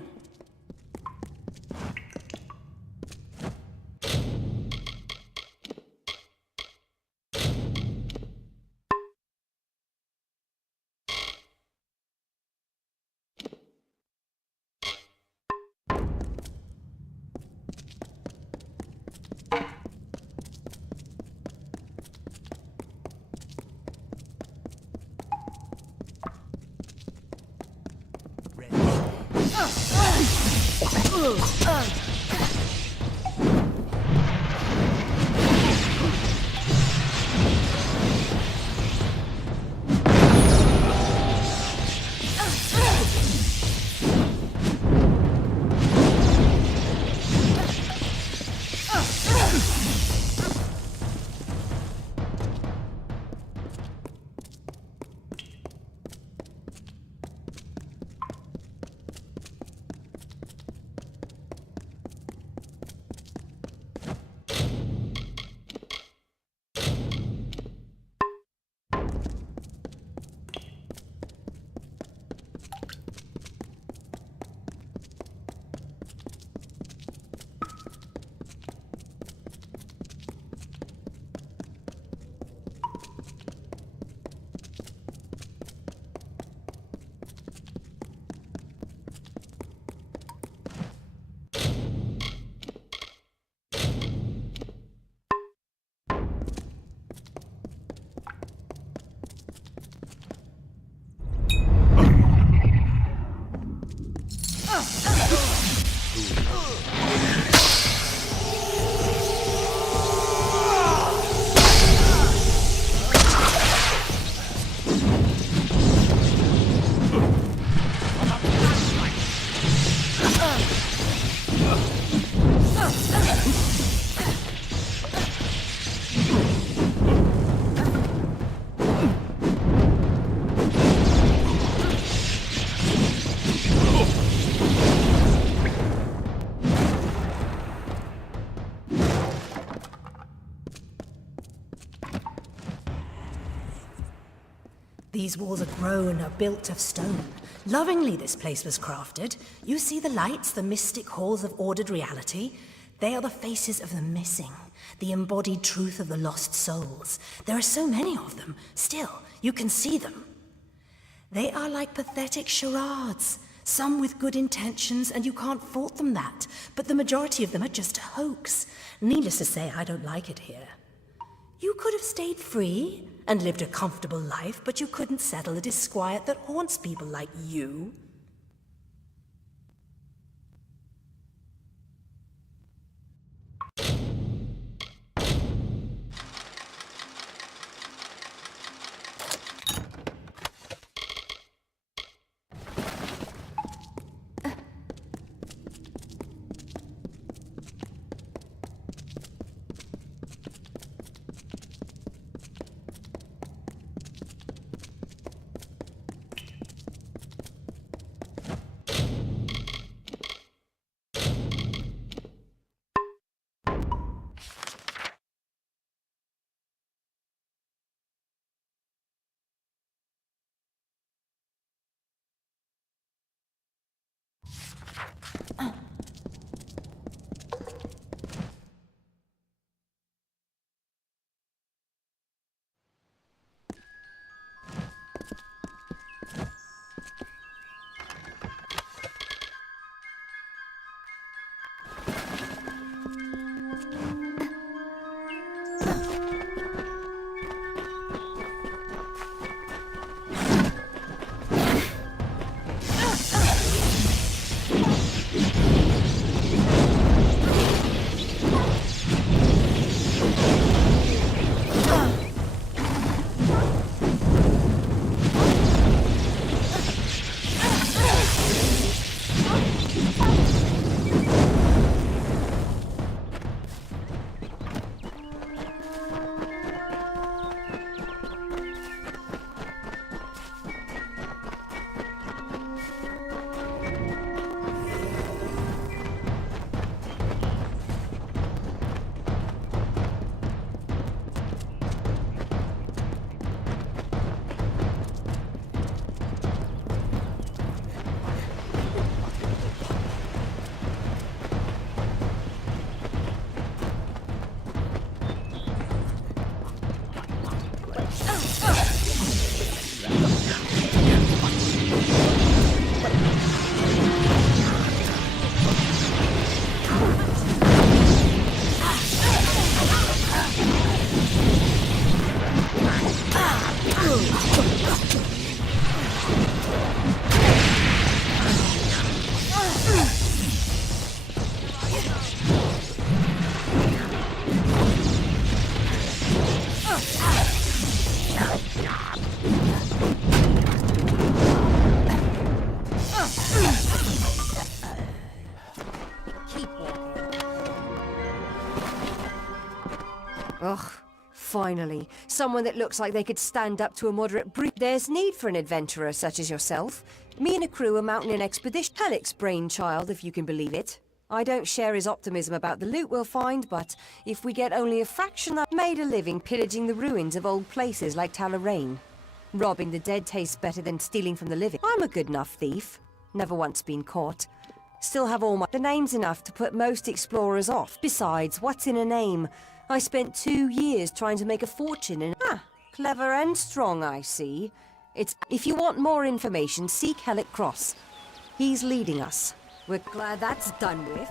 These walls are grown, are built of stone. Lovingly this place was crafted. You see the lights, the mystic halls of ordered reality? They are the faces of the missing, the embodied truth of the lost souls. There are so many of them. Still, you can see them. They are like pathetic charades. Some with good intentions, and you can't fault them that. But the majority of them are just a hoax. Needless to say, I don't like it here. You could have stayed free and lived a comfortable life, but you couldn't settle the disquiet that haunts people like you. Ugh, finally. Someone that looks like they could stand up to a moderate brute. There's need for an adventurer such as yourself. Me and a crew are mounting an expedition. Halleck's brainchild, if you can believe it. I don't share his optimism about the loot we'll find, but if we get only a fraction, I've made a living pillaging the ruins of old places like Talarain. Robbing the dead tastes better than stealing from the living. I'm a good enough thief. Never once been caught. Still have all the names enough to put most explorers off. Besides, what's in a name? I spent 2 years trying to make a fortune in... Clever and strong, I see. If you want more information, seek Halleck Cross. He's leading us. We're glad that's done with.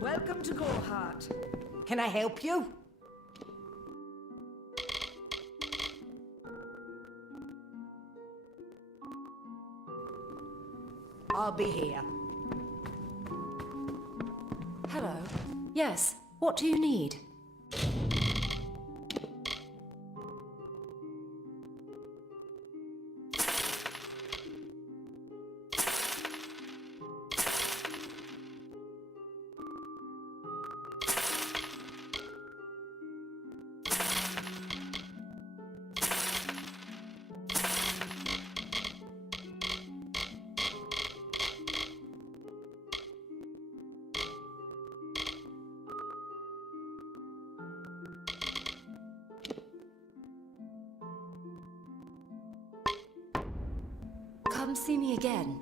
Welcome to Gorhart. Can I help you? I'll be here. Hello. Yes, what do you need? Come see me again.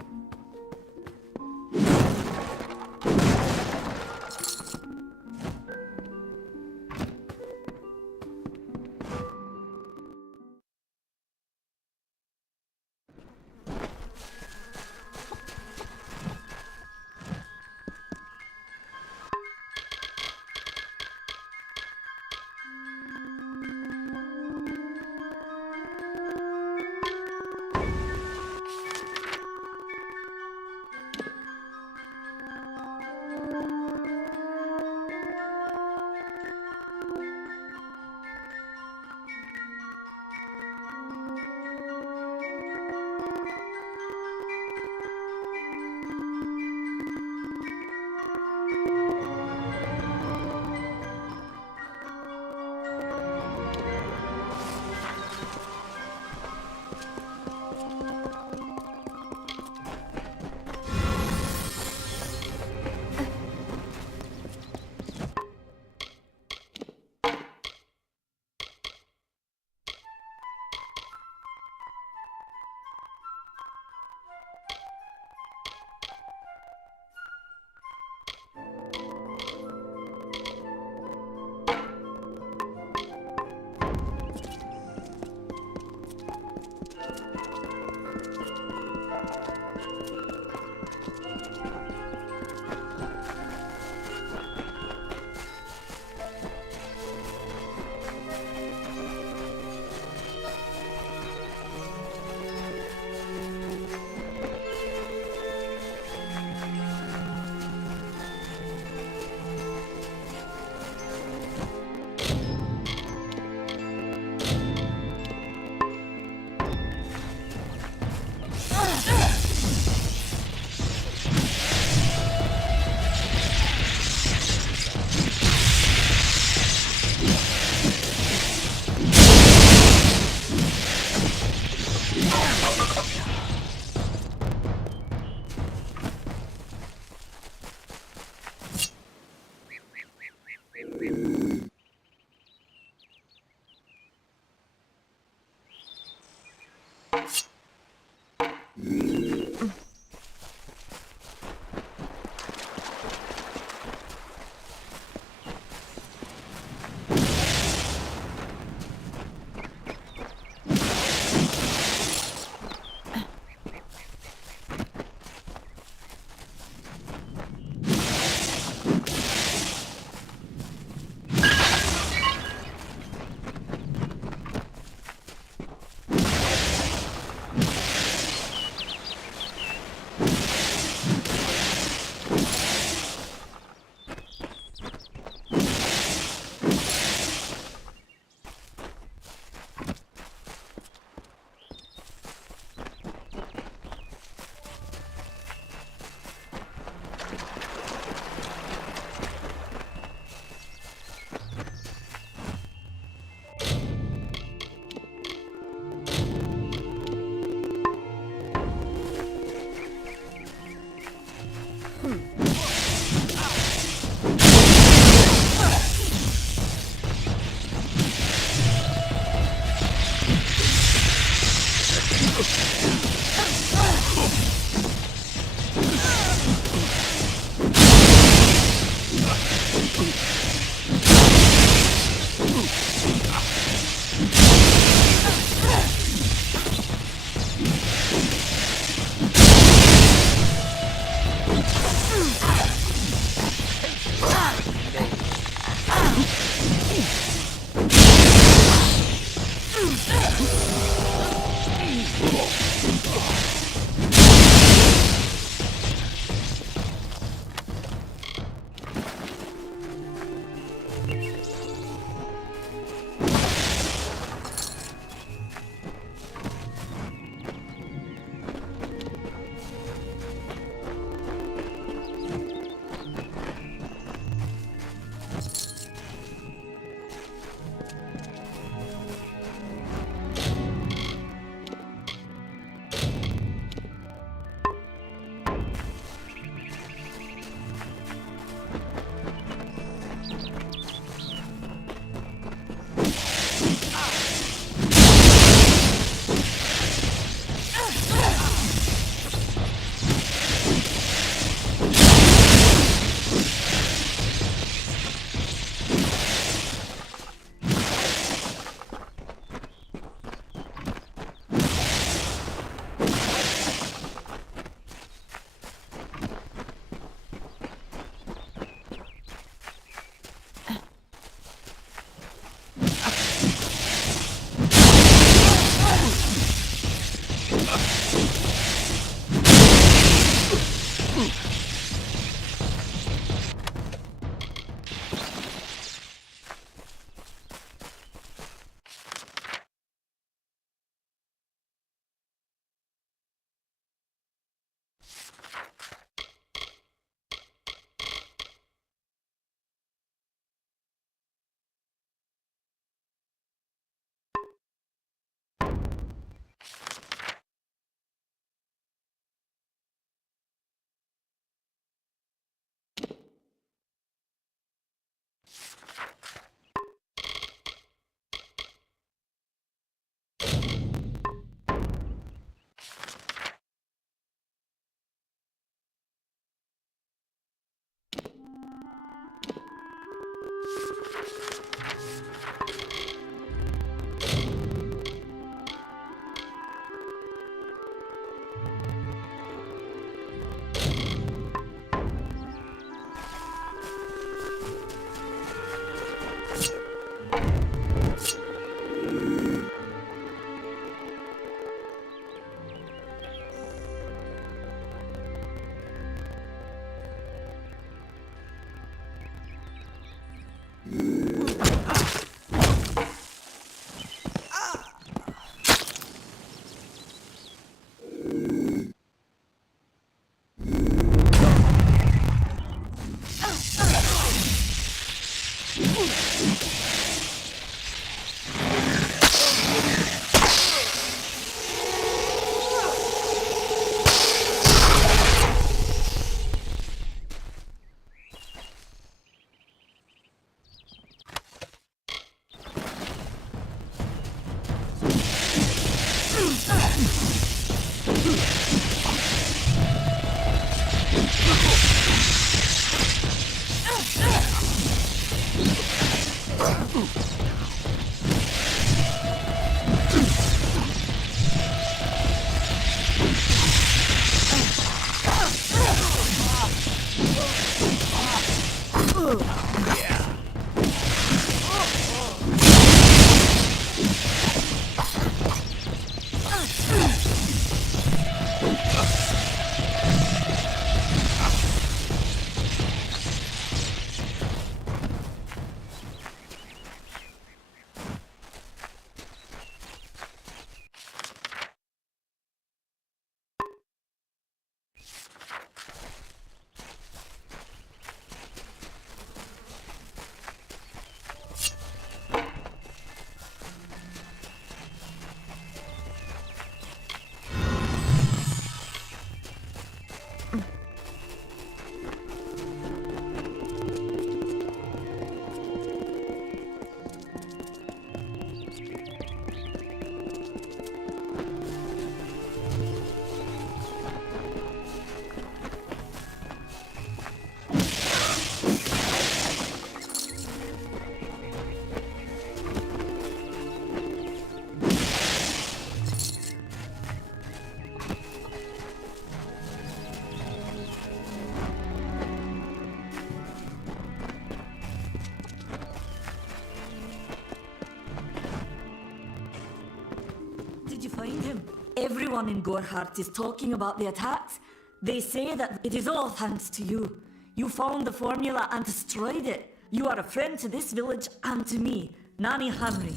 Did you find him? Everyone in Gorhart is talking about the attacks. They say that it is all thanks to you. You found the formula and destroyed it. You are a friend to this village and to me, Nani Henry.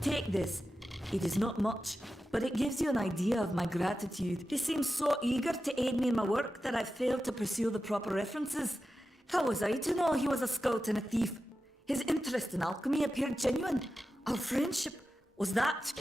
Take this. It is not much, but it gives you an idea of my gratitude. He seems so eager to aid me in my work that I failed to pursue the proper references. How was I to know he was a scout and a thief? His interest in alchemy appeared genuine. Our friendship was that.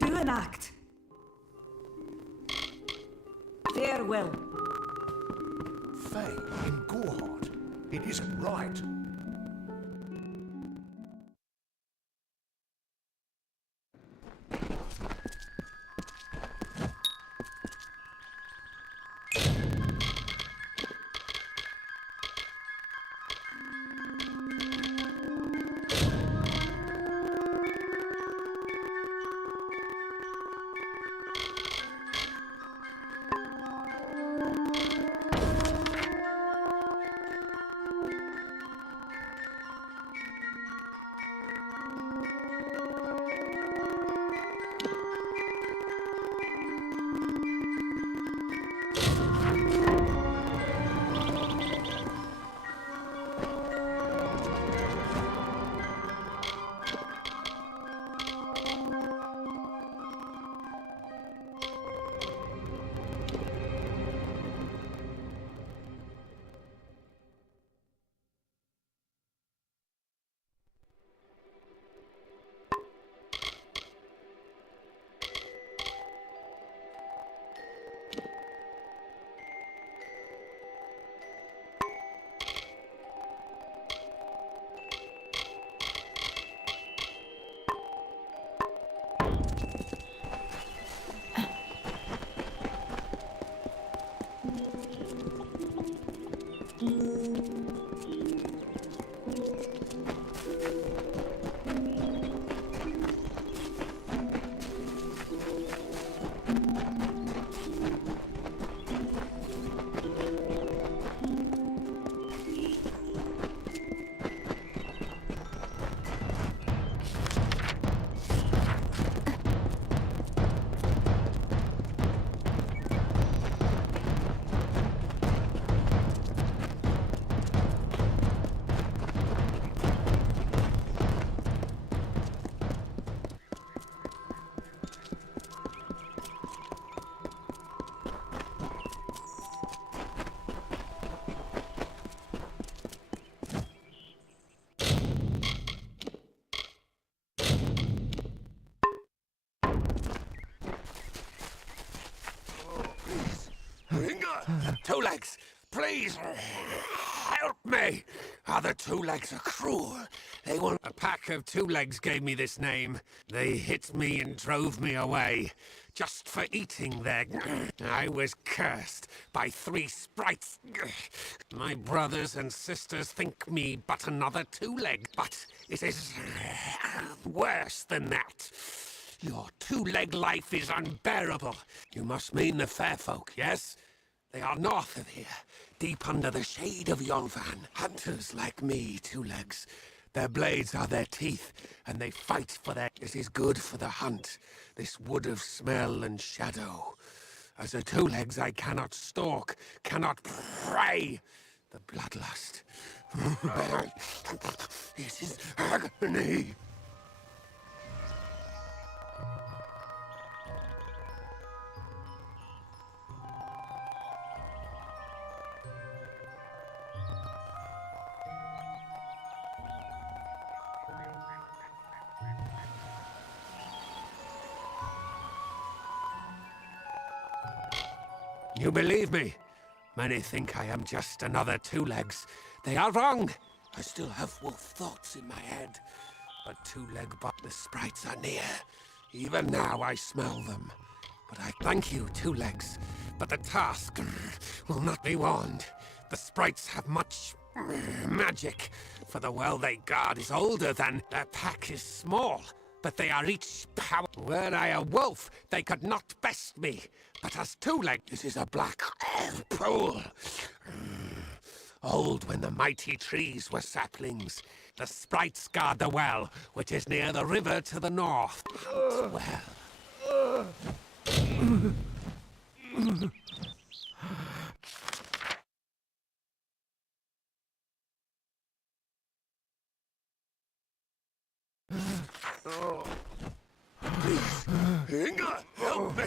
Do an act. Farewell. Faye in Gorhart. It isn't right. Two Legs, please help me. Other Two Legs are cruel. They want a pack of Two Legs gave me this name. They hit me and drove me away. Just for eating their... I was cursed by 3 sprites. My brothers and sisters think me but another Two-Leg, but it is worse than that. Your Two-Leg life is unbearable. You must mean the fair folk, yes? They are north of here, deep under the shade of Yolvan. Hunters like me, Two Legs. Their blades are their teeth, and they fight for their... It is good for the hunt, this wood of smell and shadow. As a Two Legs I cannot stalk, cannot prey. The bloodlust. It is agony. You believe me? Many think I am just another Two Legs. They are wrong. I still have wolf thoughts in my head. But Two Leg but the sprites are near. Even now I smell them. But I thank you, Two Legs. But the task will not be warned. The sprites have much magic. For the well they guard is older than their pack is small. But they are each power. Were I a wolf, they could not best me. But as Two Leg, this is a black pool. Old when the mighty trees were saplings. The sprites guard the well, which is near the river to the north. Hunt well. Please, Inga, help me!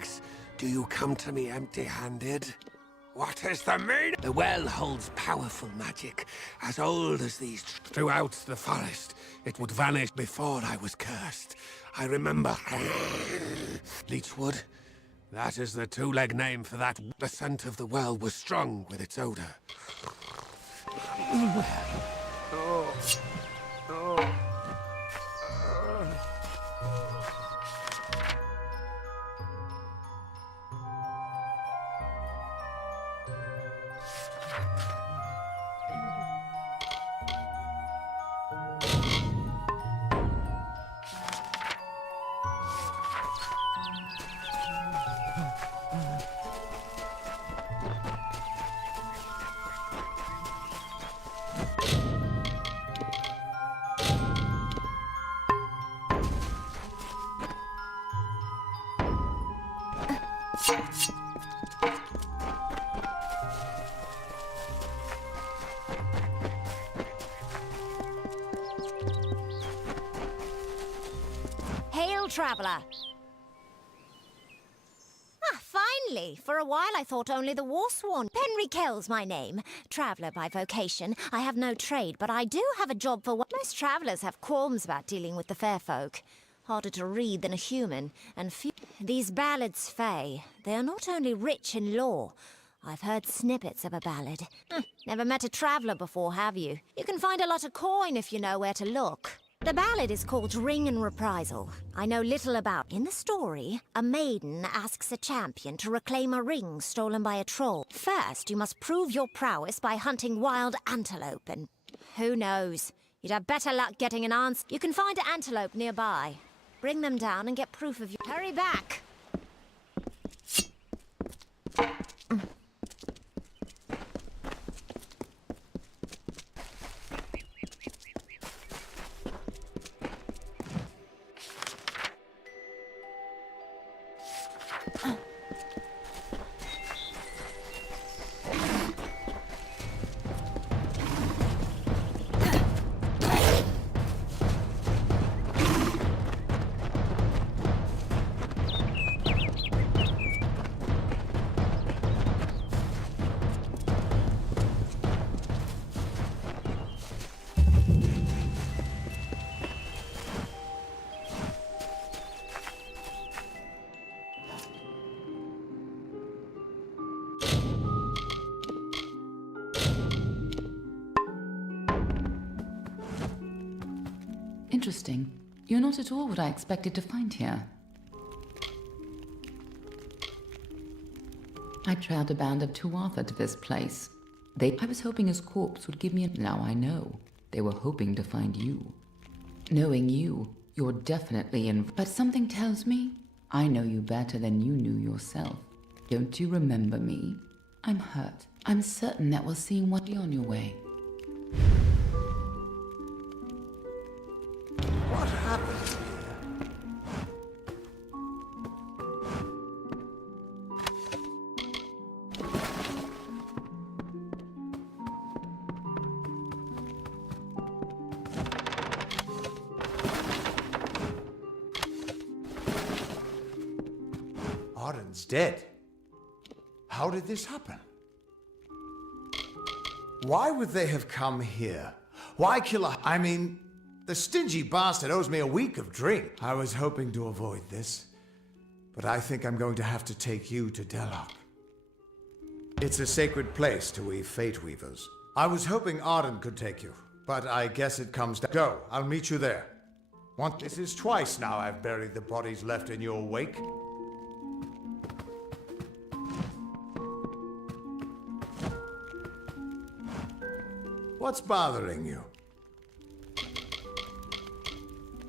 RTX, do you come to me empty-handed? What is the meaning? The well holds powerful magic, as old as these. Throughout the forest, it would vanish before I was cursed. I remember. Leechwood? That is the two-leg name for that. The scent of the well was strong with its odor. Hail, traveller! Finally! For a while I thought only the war-sworn. Henry Kell's my name. Traveller by vocation. I have no trade, but I do have a job for what most travellers have qualms about dealing with the fair folk. Harder to read than a human, and few... These ballads, Fae, they are not only rich in lore. I've heard snippets of a ballad. Never met a traveller before, have you? You can find a lot of coin if you know where to look. The ballad is called Ring and Reprisal. I know little about. In the story, a maiden asks a champion to reclaim a ring stolen by a troll. First, you must prove your prowess by hunting wild antelope, and who knows? You'd have better luck getting an answer. You can find an antelope nearby. Bring them down and get proof of you. Hurry back! Interesting. You're not at all what I expected to find here. I trailed a band of Tuatha to this place. I was hoping his corpse would give me a... Now I know. They were hoping to find you. Knowing you, you're definitely in... But something tells me I know you better than you knew yourself. Don't you remember me? I'm hurt. I'm certain that we'll see what you're on your way. What happened here? Arden's dead. How did this happen? Why would they have come here? Why kill a... I mean... The stingy bastard owes me a week of drink. I was hoping to avoid this, but I think I'm going to have to take you to Delok. It's a sacred place to we fate weavers. I was hoping Arden could take you, but I guess it comes down. Go, I'll meet you there. This is twice now I've buried the bodies left in your wake. What's bothering you?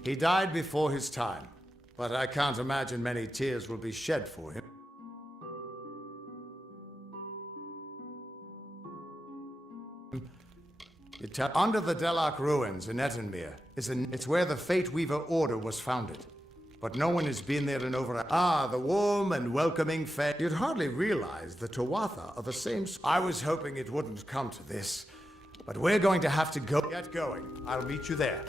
He died before his time, but I can't imagine many tears will be shed for him. Under the Delok ruins in Ettenmere, it's where the Fate Weaver Order was founded. But no one has been there in over the warm and welcoming Fae. You'd hardly realize the Tuatha are the same. I was hoping it wouldn't come to this, but we're going to have to get going. I'll meet you there.